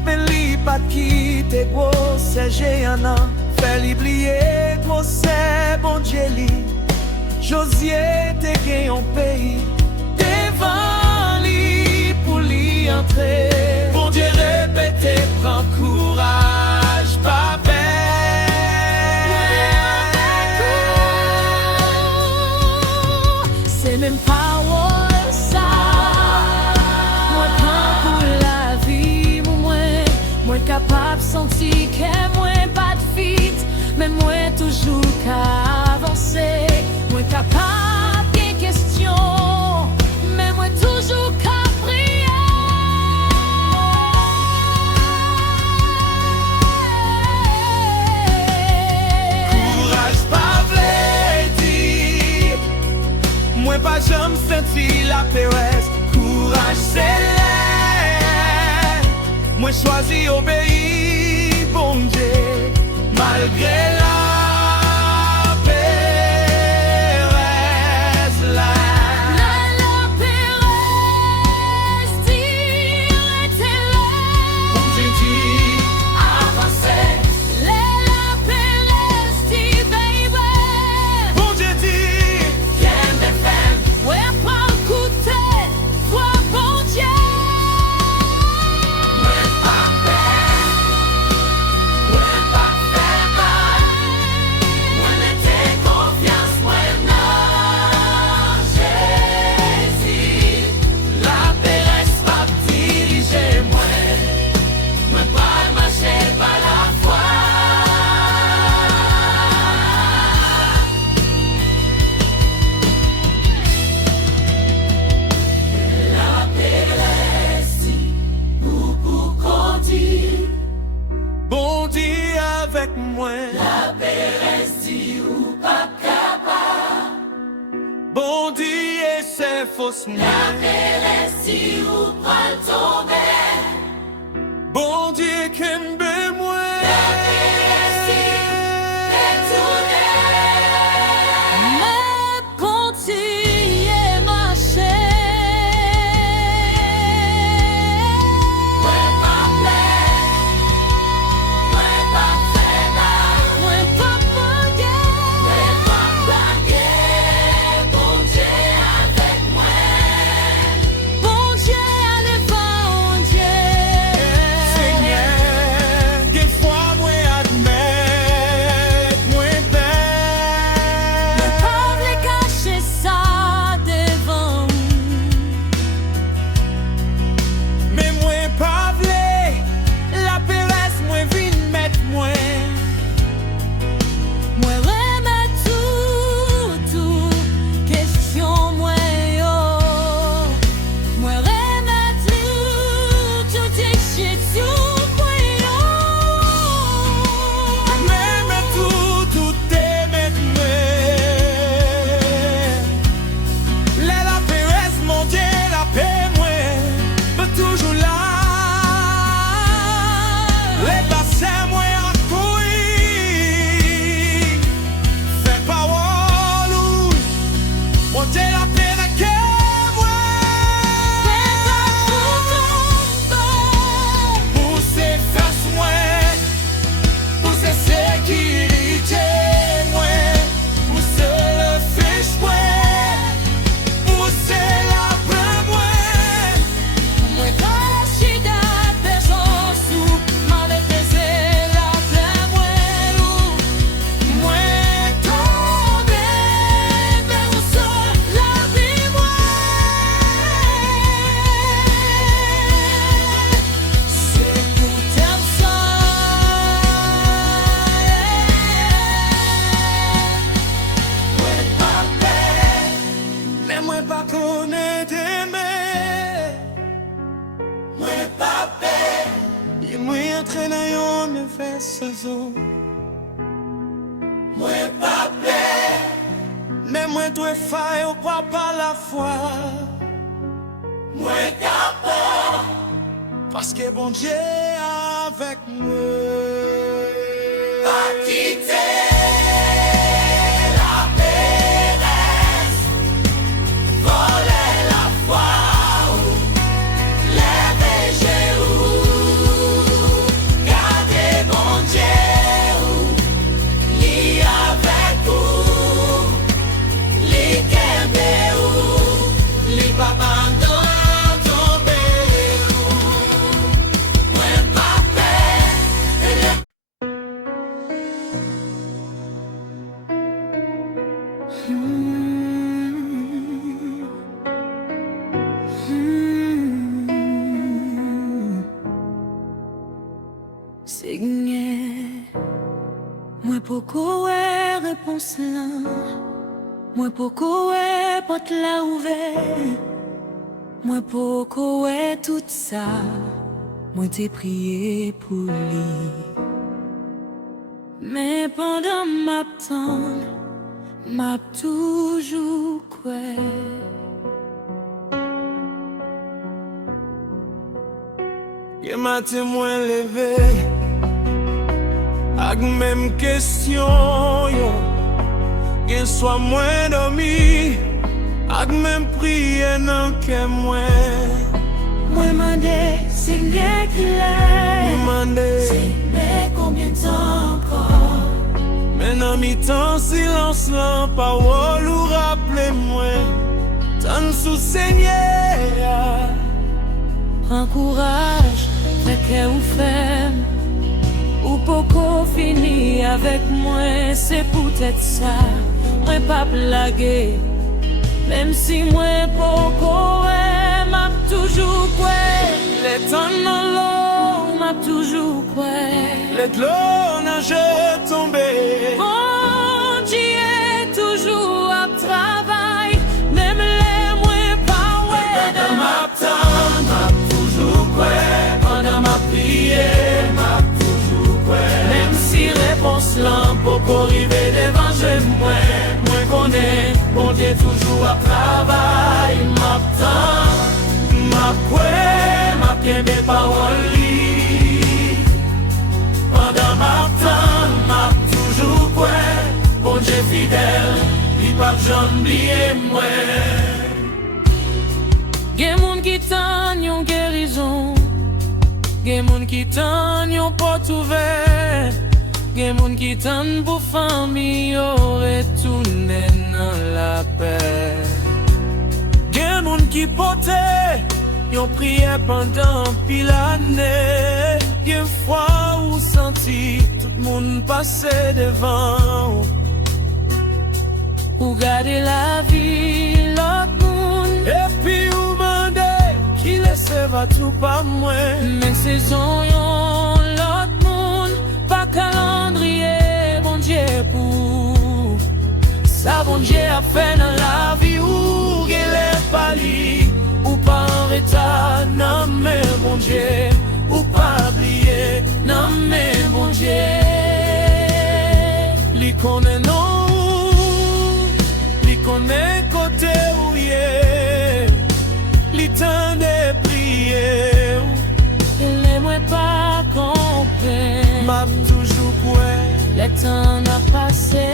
mais li pas quitte gros c'est géant, fait l'oublier gros c'est bon Dieu li. Josué te gagne un pays, devant li pour l'y entrer. Bon Dieu répété, prends courage, pas peur. C'est même pas ça. Moi prends pour la vie, moi capable sentir que moi pas de fit, mais moi toujours qu'à avancer. Moi capable des questions, mais moi toujours qu'à prier. Courage pas dire, moi pas jamais senti la Pérez. Courage c'est l'air, moi choisi obéir bon Dieu, malgré la Pérez là. La Pérez dit, était là. Bon Dieu dit, Avancer. La Pérez dit, baby. bon Dieu dit, Qu'aime des femmes, ouais, prends le coup de tête, vois bon Dieu. Ouais, pas peur, ouais, pas faire mal. Ouais, mettez confiance, ouais, non, Jésus. la Pérez pas diriger moi. Ouais, pas marcher par la foi. La Pérez dit, beaucoup qu'on dit. Bon Dieu avec moi. La Pérez dit, ou pas capable. Bon Dieu c'est fausse moi. La Pérez dit, ou pas tomber. Bon Dieu qu'aime moi. La Pérez dit, détourner. Mais continuez marcher. Ouais, pas plaire. Ouais, pas faire mal. Ouais, pas manquer. Ouais, pas blaguer. Bon Dieu avec moi. Bon Dieu, allez, bon Dieu. Seigneur, moi dois faire au crois pas la foi. Moi capable parce que bon Dieu avec moi. Pas quitter la péresse, voler la foi, lever Jésus, garder bon Dieu, li avec vous, li kembe ou, li pa abandon tombe ou, moi pas peur. Seigneur, moi pourquoi réponse là, moi pourquoi porte la ouvert, moi pourquoi tout ça, moi t'ai prié pour lui, mais pendant ma temps, m'a toujours quoi. Ye matin moins levé, ak même question yo. Gen soit moins dormi, ak même prié nan ke moins. Moi mandé, Seigneur qui l'est, Demandé, mais combien de temps encore? mais nan mi temps silence lan, parole ou rappelez moi. Tan sous Seigneur. Prends courage, fais que ou ferme, ou pourquoi fini avec moi, c'est peut-être ça, moi pas blaguer, même si moi pourquoi m'a toujours quoi, Les temps dans l'eau m'a toujours quoi, les de l'eau nage tombé. bon Dieu toujours à travail, même les moins pas ouais de ma temps, m'a toujours quoi, pendant ma prière, m'a toujours quoi, même si réponse là pour arriver devant je moi connais, bon Dieu toujours à travail, m'a temps, m'a quoi, m'a bien des paroles li, pendant ma temps, m'a toujours quoi, bon Dieu fidèle, il pas jamais oublié moi. Gen moun ki tan yon guérison, gen moun ki tan yon porte ouverte, gen moun ki tan pou fami yo retourne nan la paix. Gen moun ki pote, yon priye pendant pile année. Gen fwa ou senti, tout moun passe devant. Ou gade la vie l'autre moun, Et puis ou mande, qui laisse va tout pas moins. men saison yon l'autre moun, pas calendrier bon Dieu pour ça bon Dieu a fait dans la vie ou gen les pali, ou pas en retard, non mais bon Dieu, ou pas oublier, non mais bon Dieu. Li connaît non, li connaît côté où yé, li t'en de prier. Les moi pas compris, M'a toujours quoi, le temps a passé,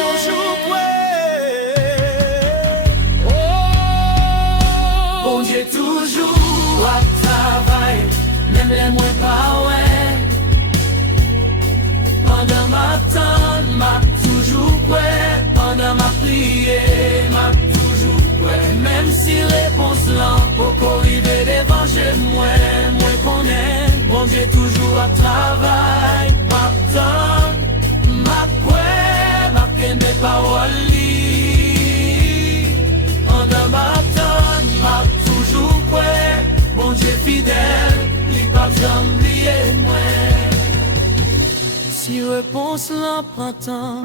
toujours quoi. bon Dieu toujours à travail, même les moins pas ouais. Pendant ma temps, m'a toujours ouais. Pendant ma prière, m'a toujours ouais. Même si réponse là, pour arriver devant chez moi, moi connais, bon Dieu toujours à travail. Ma temps, ma ouais, ma peine des paroles. Pendant ma temps, m'a toujours ouais. Bon Dieu fidèle, il pas jamais oublié moi. Si réponse là prend temps,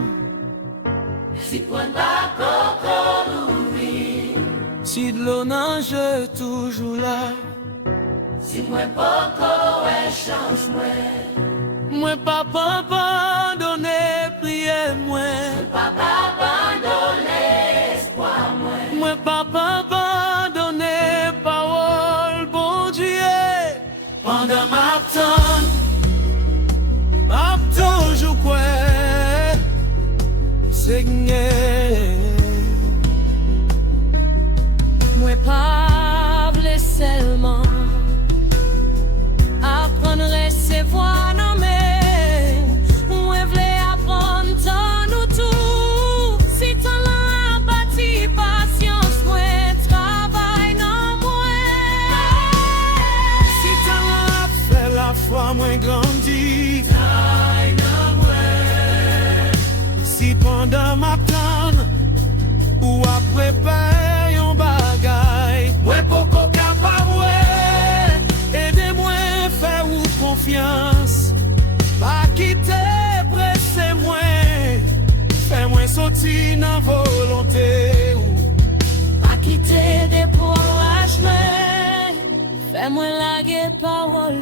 si point pas encore ouvrir, Si de l'eau nage toujours là, si moi pas encore change moi, moi papa abandonné, priez moi. papa abandonné, Seigneur. Moi pas vle seulement apprendre recevoir non mais moi vle apprendre tant nous tout si t'en la bâti patience moi travail non moi Si t'en la fait la foi moins grandi, si pendant ma tante ou après paye un bagay, ouais pourquoi capable, aidez-moi faire ou confiance, pas quitter pressez moi, fais-moi sortir dans volonté ou pas quitter découragement fais-moi laguer parole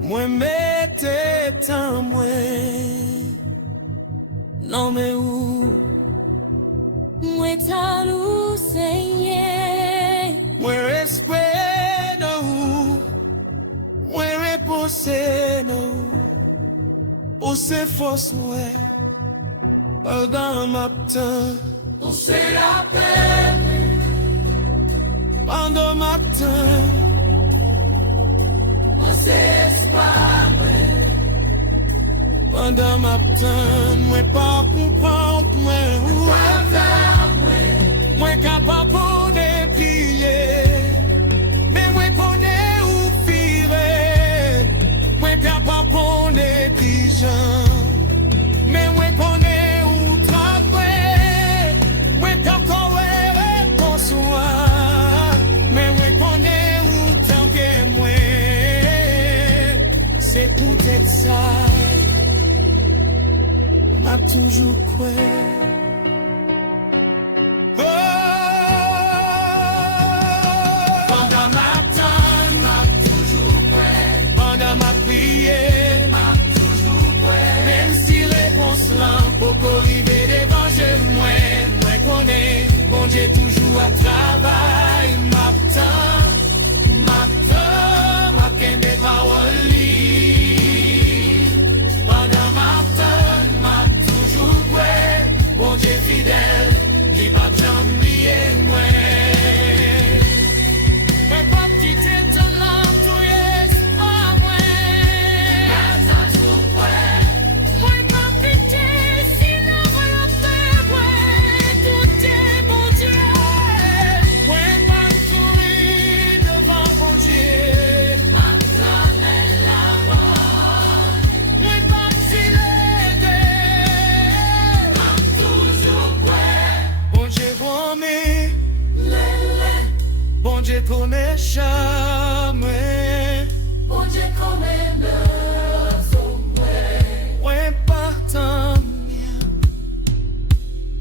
moi mettez tant moi. Non mais où? moi talou Seigneur Moi respect nous, moi reposer nous, pour ces forces ouais, pendant ma temps, pour c'est la paix, pendant ma temps, pour c'est espoir pendant ma temps, moi pas comprendre moi moi capable de prier, mais moi connais où virer, moi capable de pigeon, mais moi connais où travailler, moi capable de consoir, mais moi connais où tant que moi, c'est peut-être ça, m'a toujours cru. Pour arriver devant je moi connais bon Dieu toujours à travail ma qu'un des paroles pendant ma toujours ouais bon Dieu fidèle il pas jamais oublier moi pas quitter ton nom tout est pas moi Bon Dieu connaît jamais. bon Dieu connaît le sommet Ouais pas tant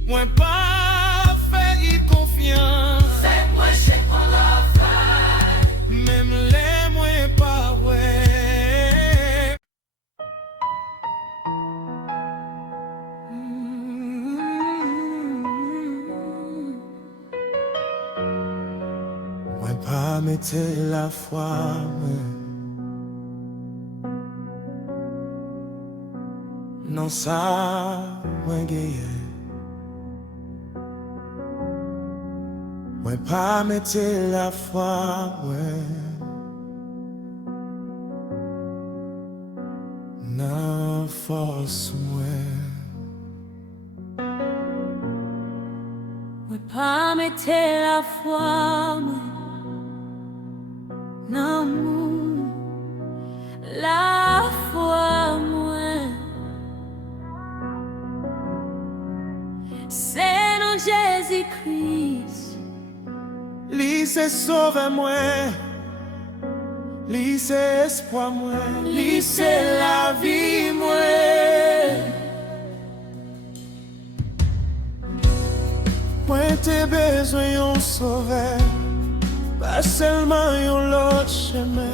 ouais pas faire confiance. c'est moi je prends la faille Même les moins pas ouais. Moi pas mettre la foi non ça moi gagné. Moi pas mettre la foi non force moi. moi pas mettre la foi moi non la foi moi c'est dans Jésus-Christ Lui c'est sauver moi, lui c'est espoir moi, lui c'est la vie moi. Moi t'ai besoin d'un sauveur, pas seulement un autre chemin.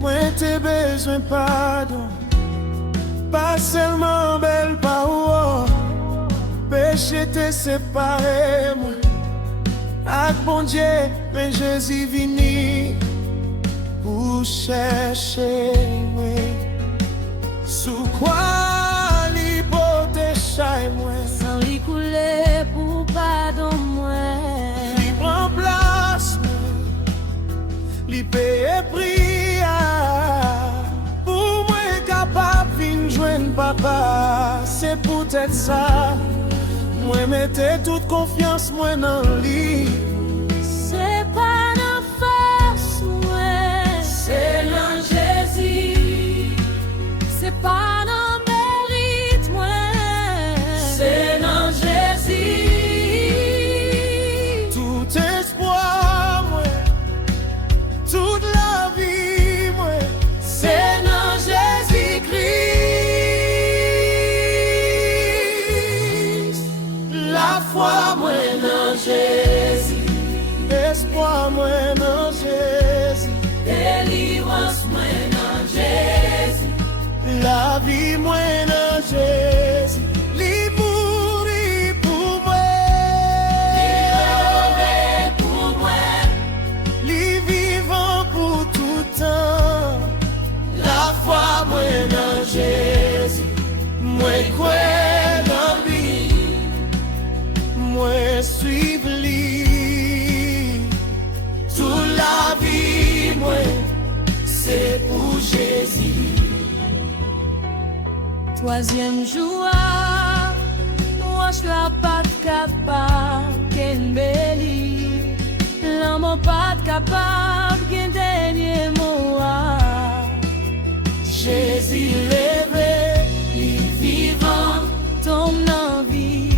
Moi t'ai besoin pardon, pas seulement belle parole. Péché t'es séparé moi. Ak bon Dieu, mais Jésus vini pour chercher, oui. Sous quoi l'hypothèse papa, c'est peut-être ça. Moi mettez toute confiance moi dans lui. C'est pas dans force, ouais. C'est dans Jésus. C'est pas dans mérite, ouais. C'est dans Jésus. Tout espoir, moi, toute la vie, moi, C'est dans Jésus-Christ. la foi, moi, Dans Jésus. espoir, moi, dans Jésus. Délivrance, moi, dans Jésus. La vie, moi, dans Jésus. Li mourir pour moi. Levé pour moi. Li vivant pour tout temps. La foi, moi, dans Jésus. Moi, quoi dans lui. Moi, suivre lui. Toute la vie, moi, c'est pour Jésus. Troisième jour, wash la patte capable, qu'en belli. L'homme pas capable, qu'en dernier mot. Jésus levé, Li vivant, tombe en vie,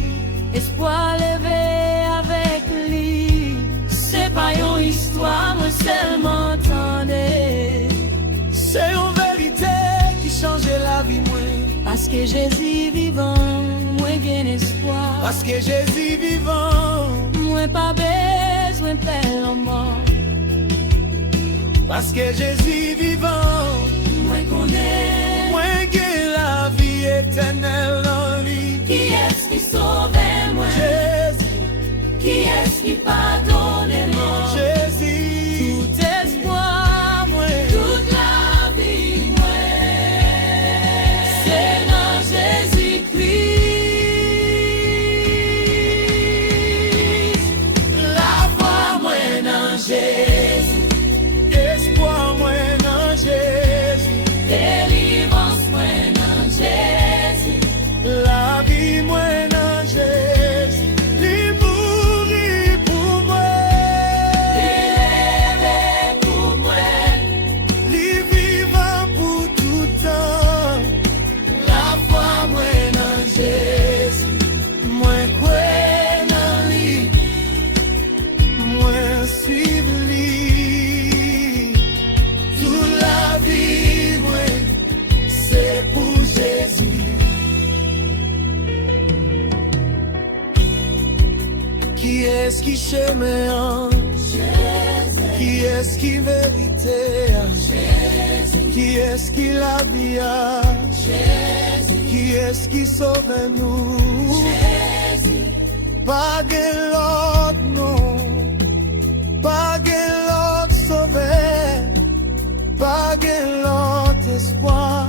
espoir levé avec lui. C'est pas une histoire, moi seulement entendez. c'est une vérité qui change la vie, moi. Parce que Jésus vivant, moi gain espoir. Parce que Jésus vivant, Moi pas besoin de tellement. parce que Jésus vivant, Moi connais. moi j'ai la vie éternelle en lui. Qui est-ce qui sauve moi? Jésus, Qui est-ce qui pardonne moi? Jésus, Tout espoir, moi, toute la vie, moi. C'est dans Jésus-Christ. la foi, moi, Dans Jésus. espoir, moi, dans Jésus. Délivrance, moi, dans Jésus. La vie, moi, dans Jésus. Li mourir pour moi. Levé pour moi. Li vivant pour tout temps. La foi, moi, dans Jésus. Moi, quoi dans lui. Moi, suivre lui. Toute la vie, moi, c'est pour Jésus. Qui est-ce qui chemin? Qui est-ce qui vérité? Qui est-ce qui la vie? Qui est-ce qui sauve nous? Pas de l'autre, non. Pas de l'autre sauvé. Pas de l'autre espoir.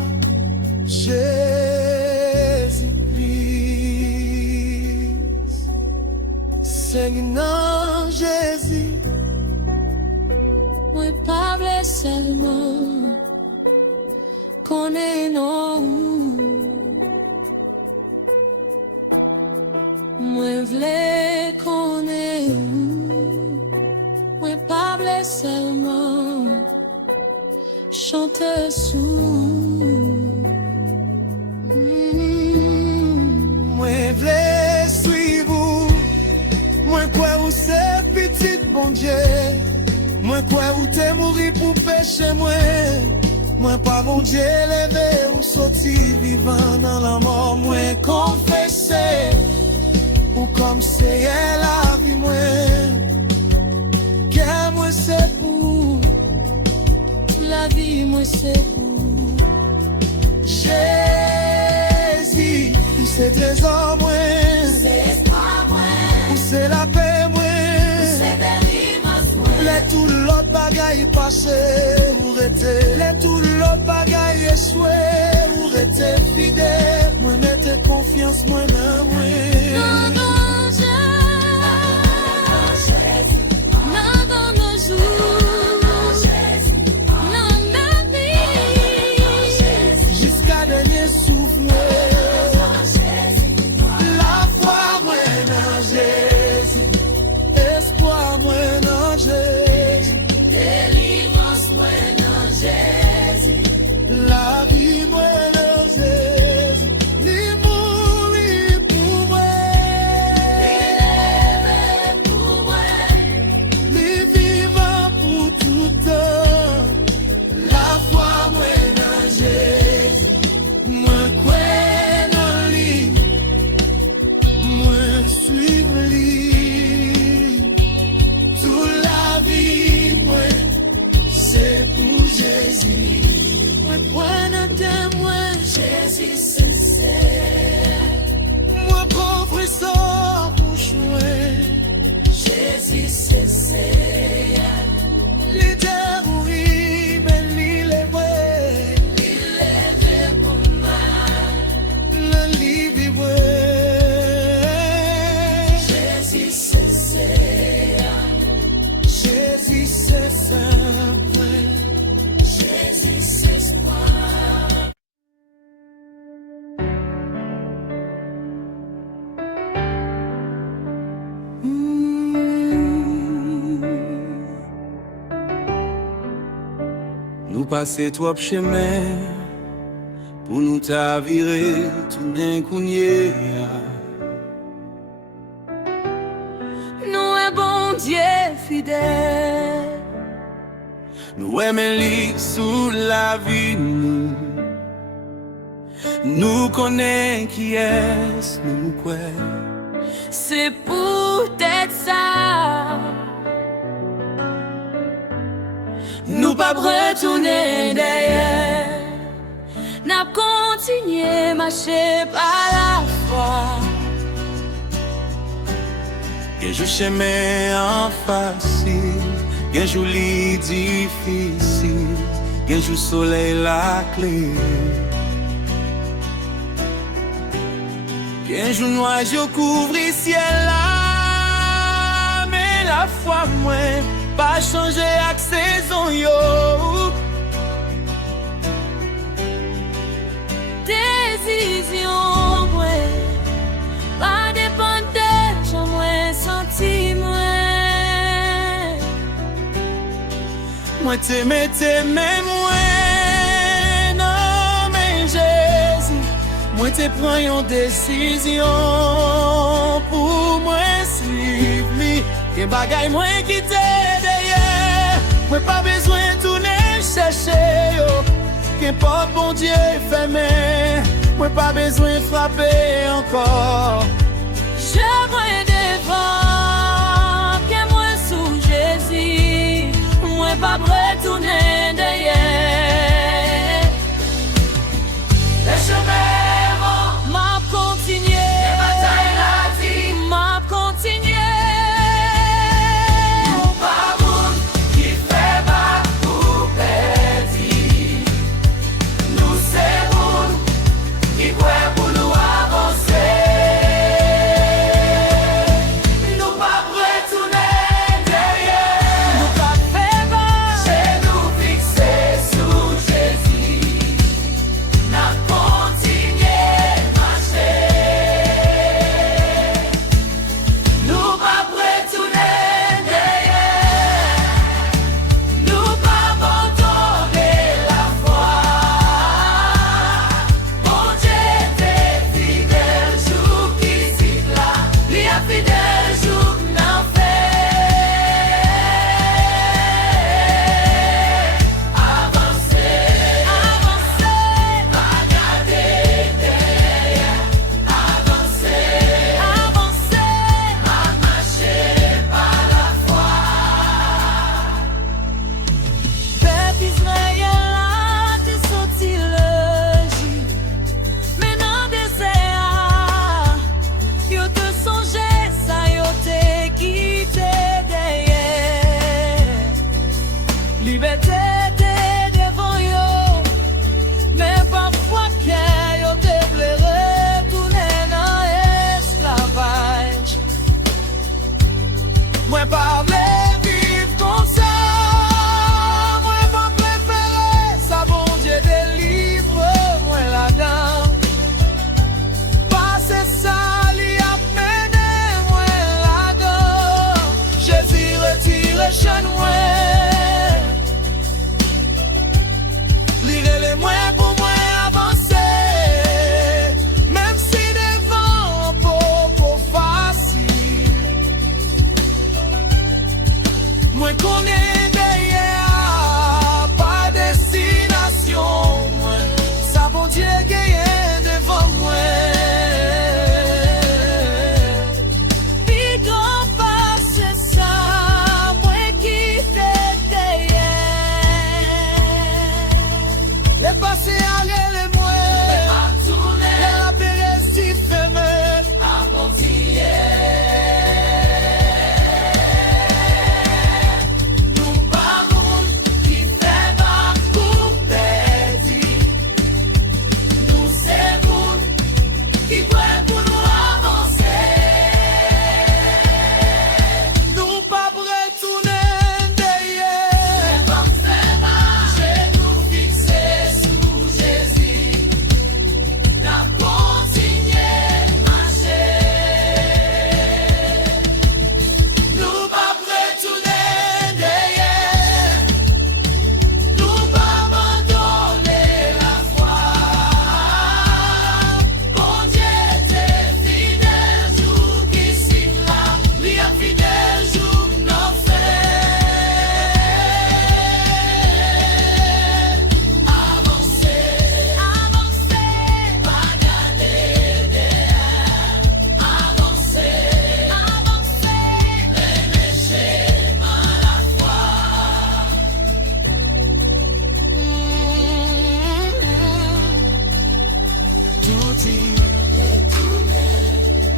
Jésus-Christ. Seigneur Jésus. Moi pas blessé seulement. Connais non. Moi v'lais connais. Moi pas blessé seulement. Chante sous. Moi v'lais suivre. Moi quoi ou c'est petit bon Dieu. Moi quoi ou t'es mouru pour pécher moi. Moi pas bon Dieu levé ou sorti vivant dans la mort. Moi confesser ou comme c'est la vie moi. Que moi c'est pour La vie moi c'est pour. Jésus. Où c'est trésor moi. C'est espoir moi. Où c'est la paix moi. C'est délivrance moi. Les tout l'autre bagaille passé ou rete. Les tout l'autre bagaille échoué ou rete fidèle. Moi mette confiance moi dans moi. Jusqu'à dernier souffle. passé trop chemin pour nous t'avirer tout d'un coup. Nous est bon Dieu fidèle. Nous aimons lui sous la vie nous. Nous connaissons qui est nous quoi. C'est peut-être ça. Nous pas retourner derrière. N'a continué marcher par la foi. Quel jour chemin en facile, quel jour difficile, quel jour soleil la clé. Quel jour noir je couvre ciel là, mais la foi moi pas changer avec saison yo. Décision moi pas dépendre de j'en moi senti moi t'aimer moi non mais Jésus moi te prends une décision pour moi suivre lui. Quel bagaille moi qui t'aide derrière. Moi pas besoin de tourner chercher yo. Qu'importe bon Dieu fermé. Moi pas besoin de frapper encore. Je vois devant que moi sous Jésus. Moi pas retourner derrière. Les chemins m'a continué. Les batailles la vie m'a continué.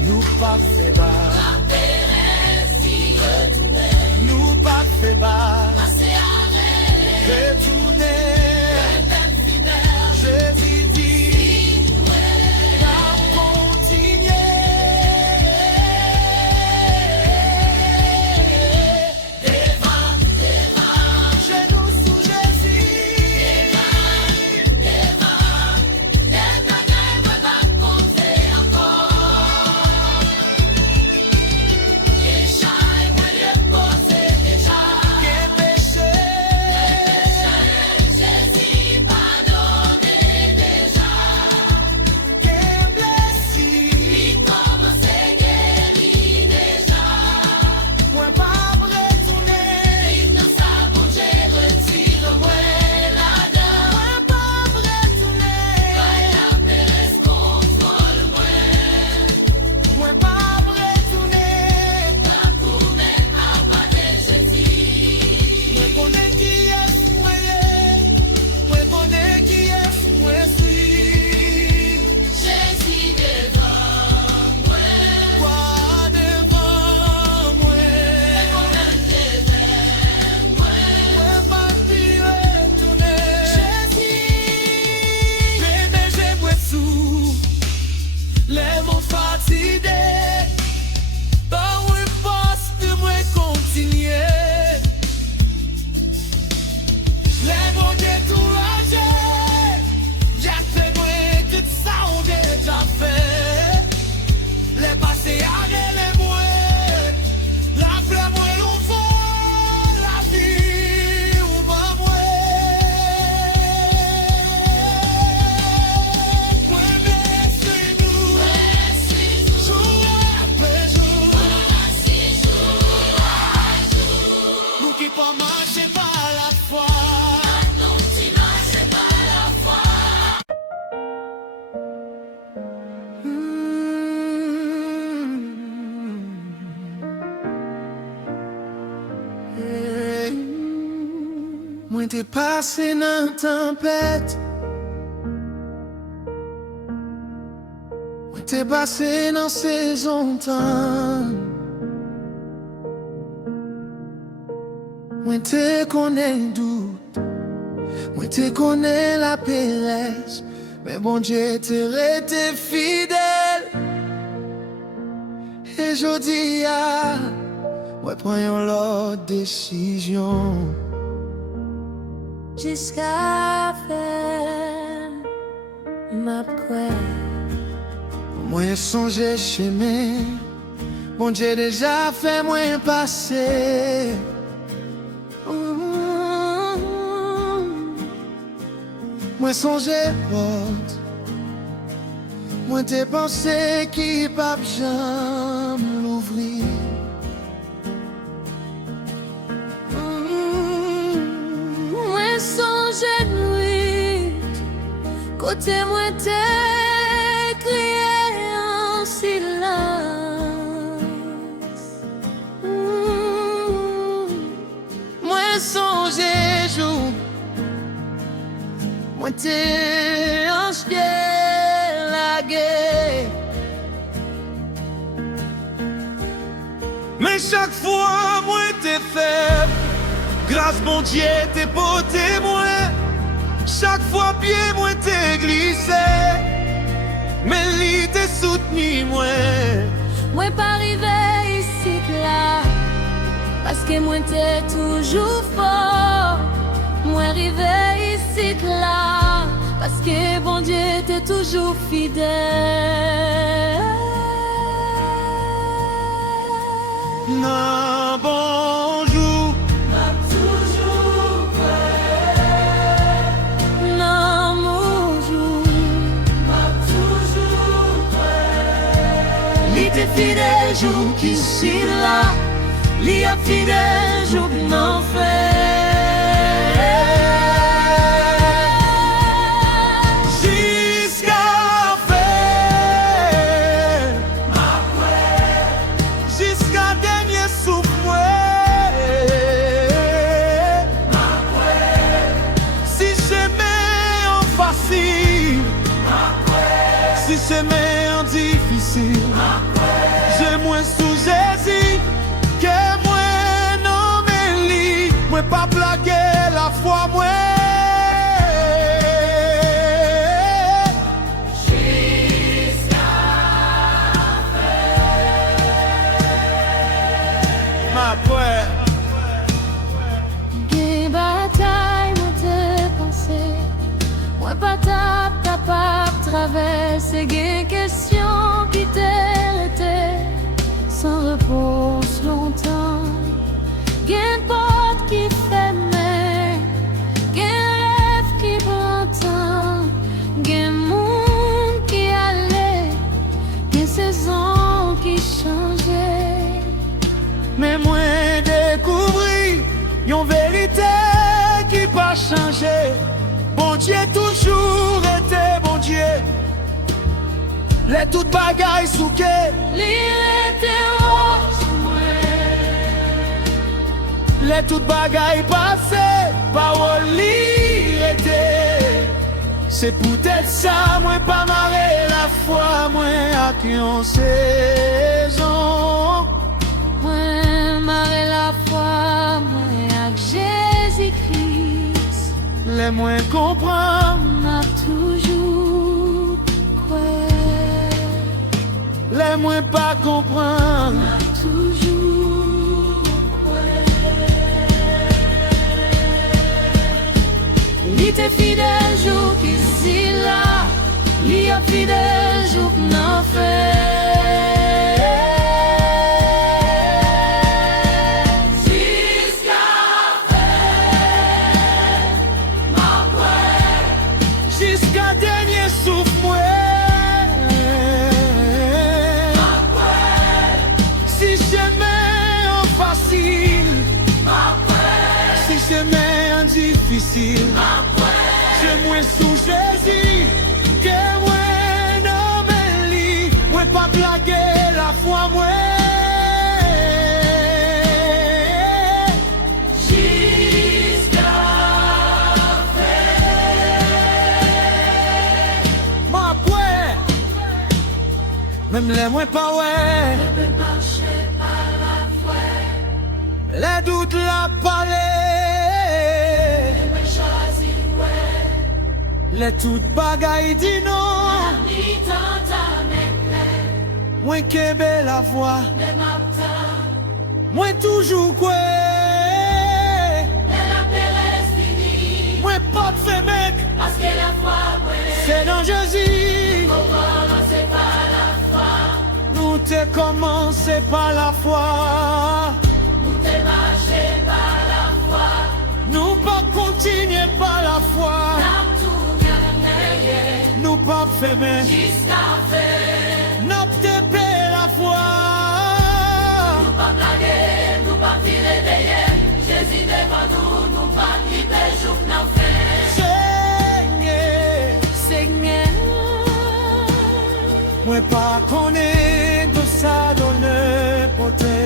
Nous pas fait bas. Nous pas fait bas. Retourner. Jésus dit, n'a continué. Chez nous sous Jésus. Moi t'es passé dans tempête. Moi t'es passé dans saison temps. Moi t'es connais doute. Moi t'es connais la péresse. Mais bon Dieu t'es resté fidèle. Et je dis moi prends l'autre décision. Jusqu'à faire ma croix. Moi songe chemin, bon Dieu déjà fait moi passer. Moi songe porte, moi t'es pensé qui pas jamais l'ouvrir. Songe nuit, côté moi t'es crié en silence. Moi songe jour, moi t'es en chien la guerre. Mais chaque fois moi t'es faible. Grâce mon Dieu t'es pour témoin. Chaque fois pied moi t'es glissé. Mais lui t'es soutenu moi. Moi pas arrivé ici là. Parce que moi t'es toujours fort. Moi arrivé ici là. Parce que bon Dieu t'es toujours fidèle. Non bonjour. T'es fidèle jour qui suis là, li a fidèle jour n'en fait. Jusqu'à faire, jusqu'à dernier souffle. Si j'aimais en facile, si j'aimais en difficile. J'ai moins sous Jésus que moi non mais li. Moi pas plaguer la foi moi. Ma poète. Gen bataille, moi te pensé. Moi pas capable traverser. Gen question qui t'arrêtait sans réponse longtemps. Gen porte qui fermait. Gen rêve qui prend temps. Gen monde qui allait. Gen saison qui changeait. Mais moi découvri yon vérité qui pas changé. Bon Dieu toujours été bon Dieu. Les toutes bagailles souké. Les toutes bagailles passées. Parole li était. C'est peut-être ça moi pas marrer la foi moi à qui on saison. Moi marre la foi, moi avec Jésus-Christ. Les moins comprendre, M'a toujours croire. les moins pas comprendre. M'a toujours croire. Il était fidèle jour qui s'y là. Il est fidèle jour qui n'en fait. Jusqu'à dernier souffle moi. Si chemin en facile, si chemin en difficile, je moins sous Jésus que moi non mais li. Moi pas blaguer la foi moi. Même les moins pas ouais. Les doutes la parler. Les toutes bagailles dit non. Moins qu'ébé la voix. Moins toujours quoi. Moins pas de fait mec. C'est dans Jésus. Nous t'es commencé par la foi. Nous t'es marché par la foi. Nous pas continuer par la foi. Nous pas fermer. Jusqu'à faire. Nous t'es la foi. Nous pas blaguer, nous pas tirer derrière. Jésus devant nous, nous pas ni des jours n'en fait. Seigneur, Seigneur, moi pas connaître de ça donner poté.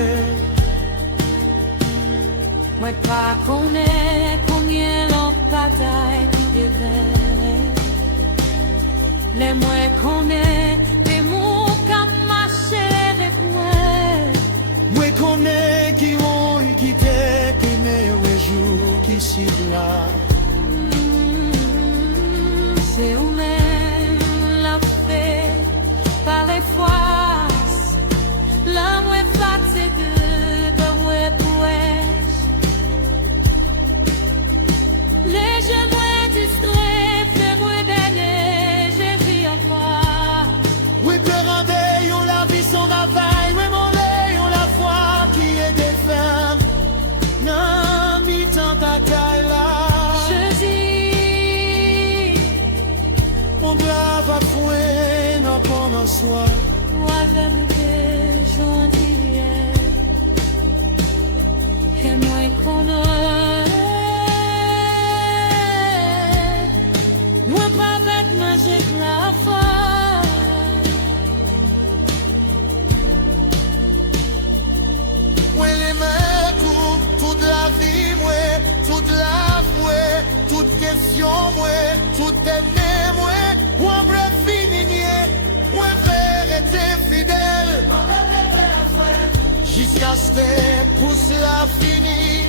moi pas connaître combien l'on bataille tout devait. Les moins connaît des mots comme marcher avec moi. Moi connais qui ont quitté, qui meilleur jour qui s'y là. C'est où-même la fait par les fois. La moins fatiguée, par moins pouesse. Les jeux moins distraits, faire moins d'aller, j'ai vu encore. Oui, te rendez, on la vie son travail, oui, mon lait, on la foi qui est des femmes. Non, mi tant ta caille là. Je dis, On doit va fouer, non, pendant soi. moi, vérité, j'en dis, et moi, qu'on a. Moi, pas avec magique la foi. Moi, les mains couvrent toute la vie, moi, toute la foi, toute question, moi, toute aimée, moi, on bref fini, moi, frère. pasteur pousse la fini.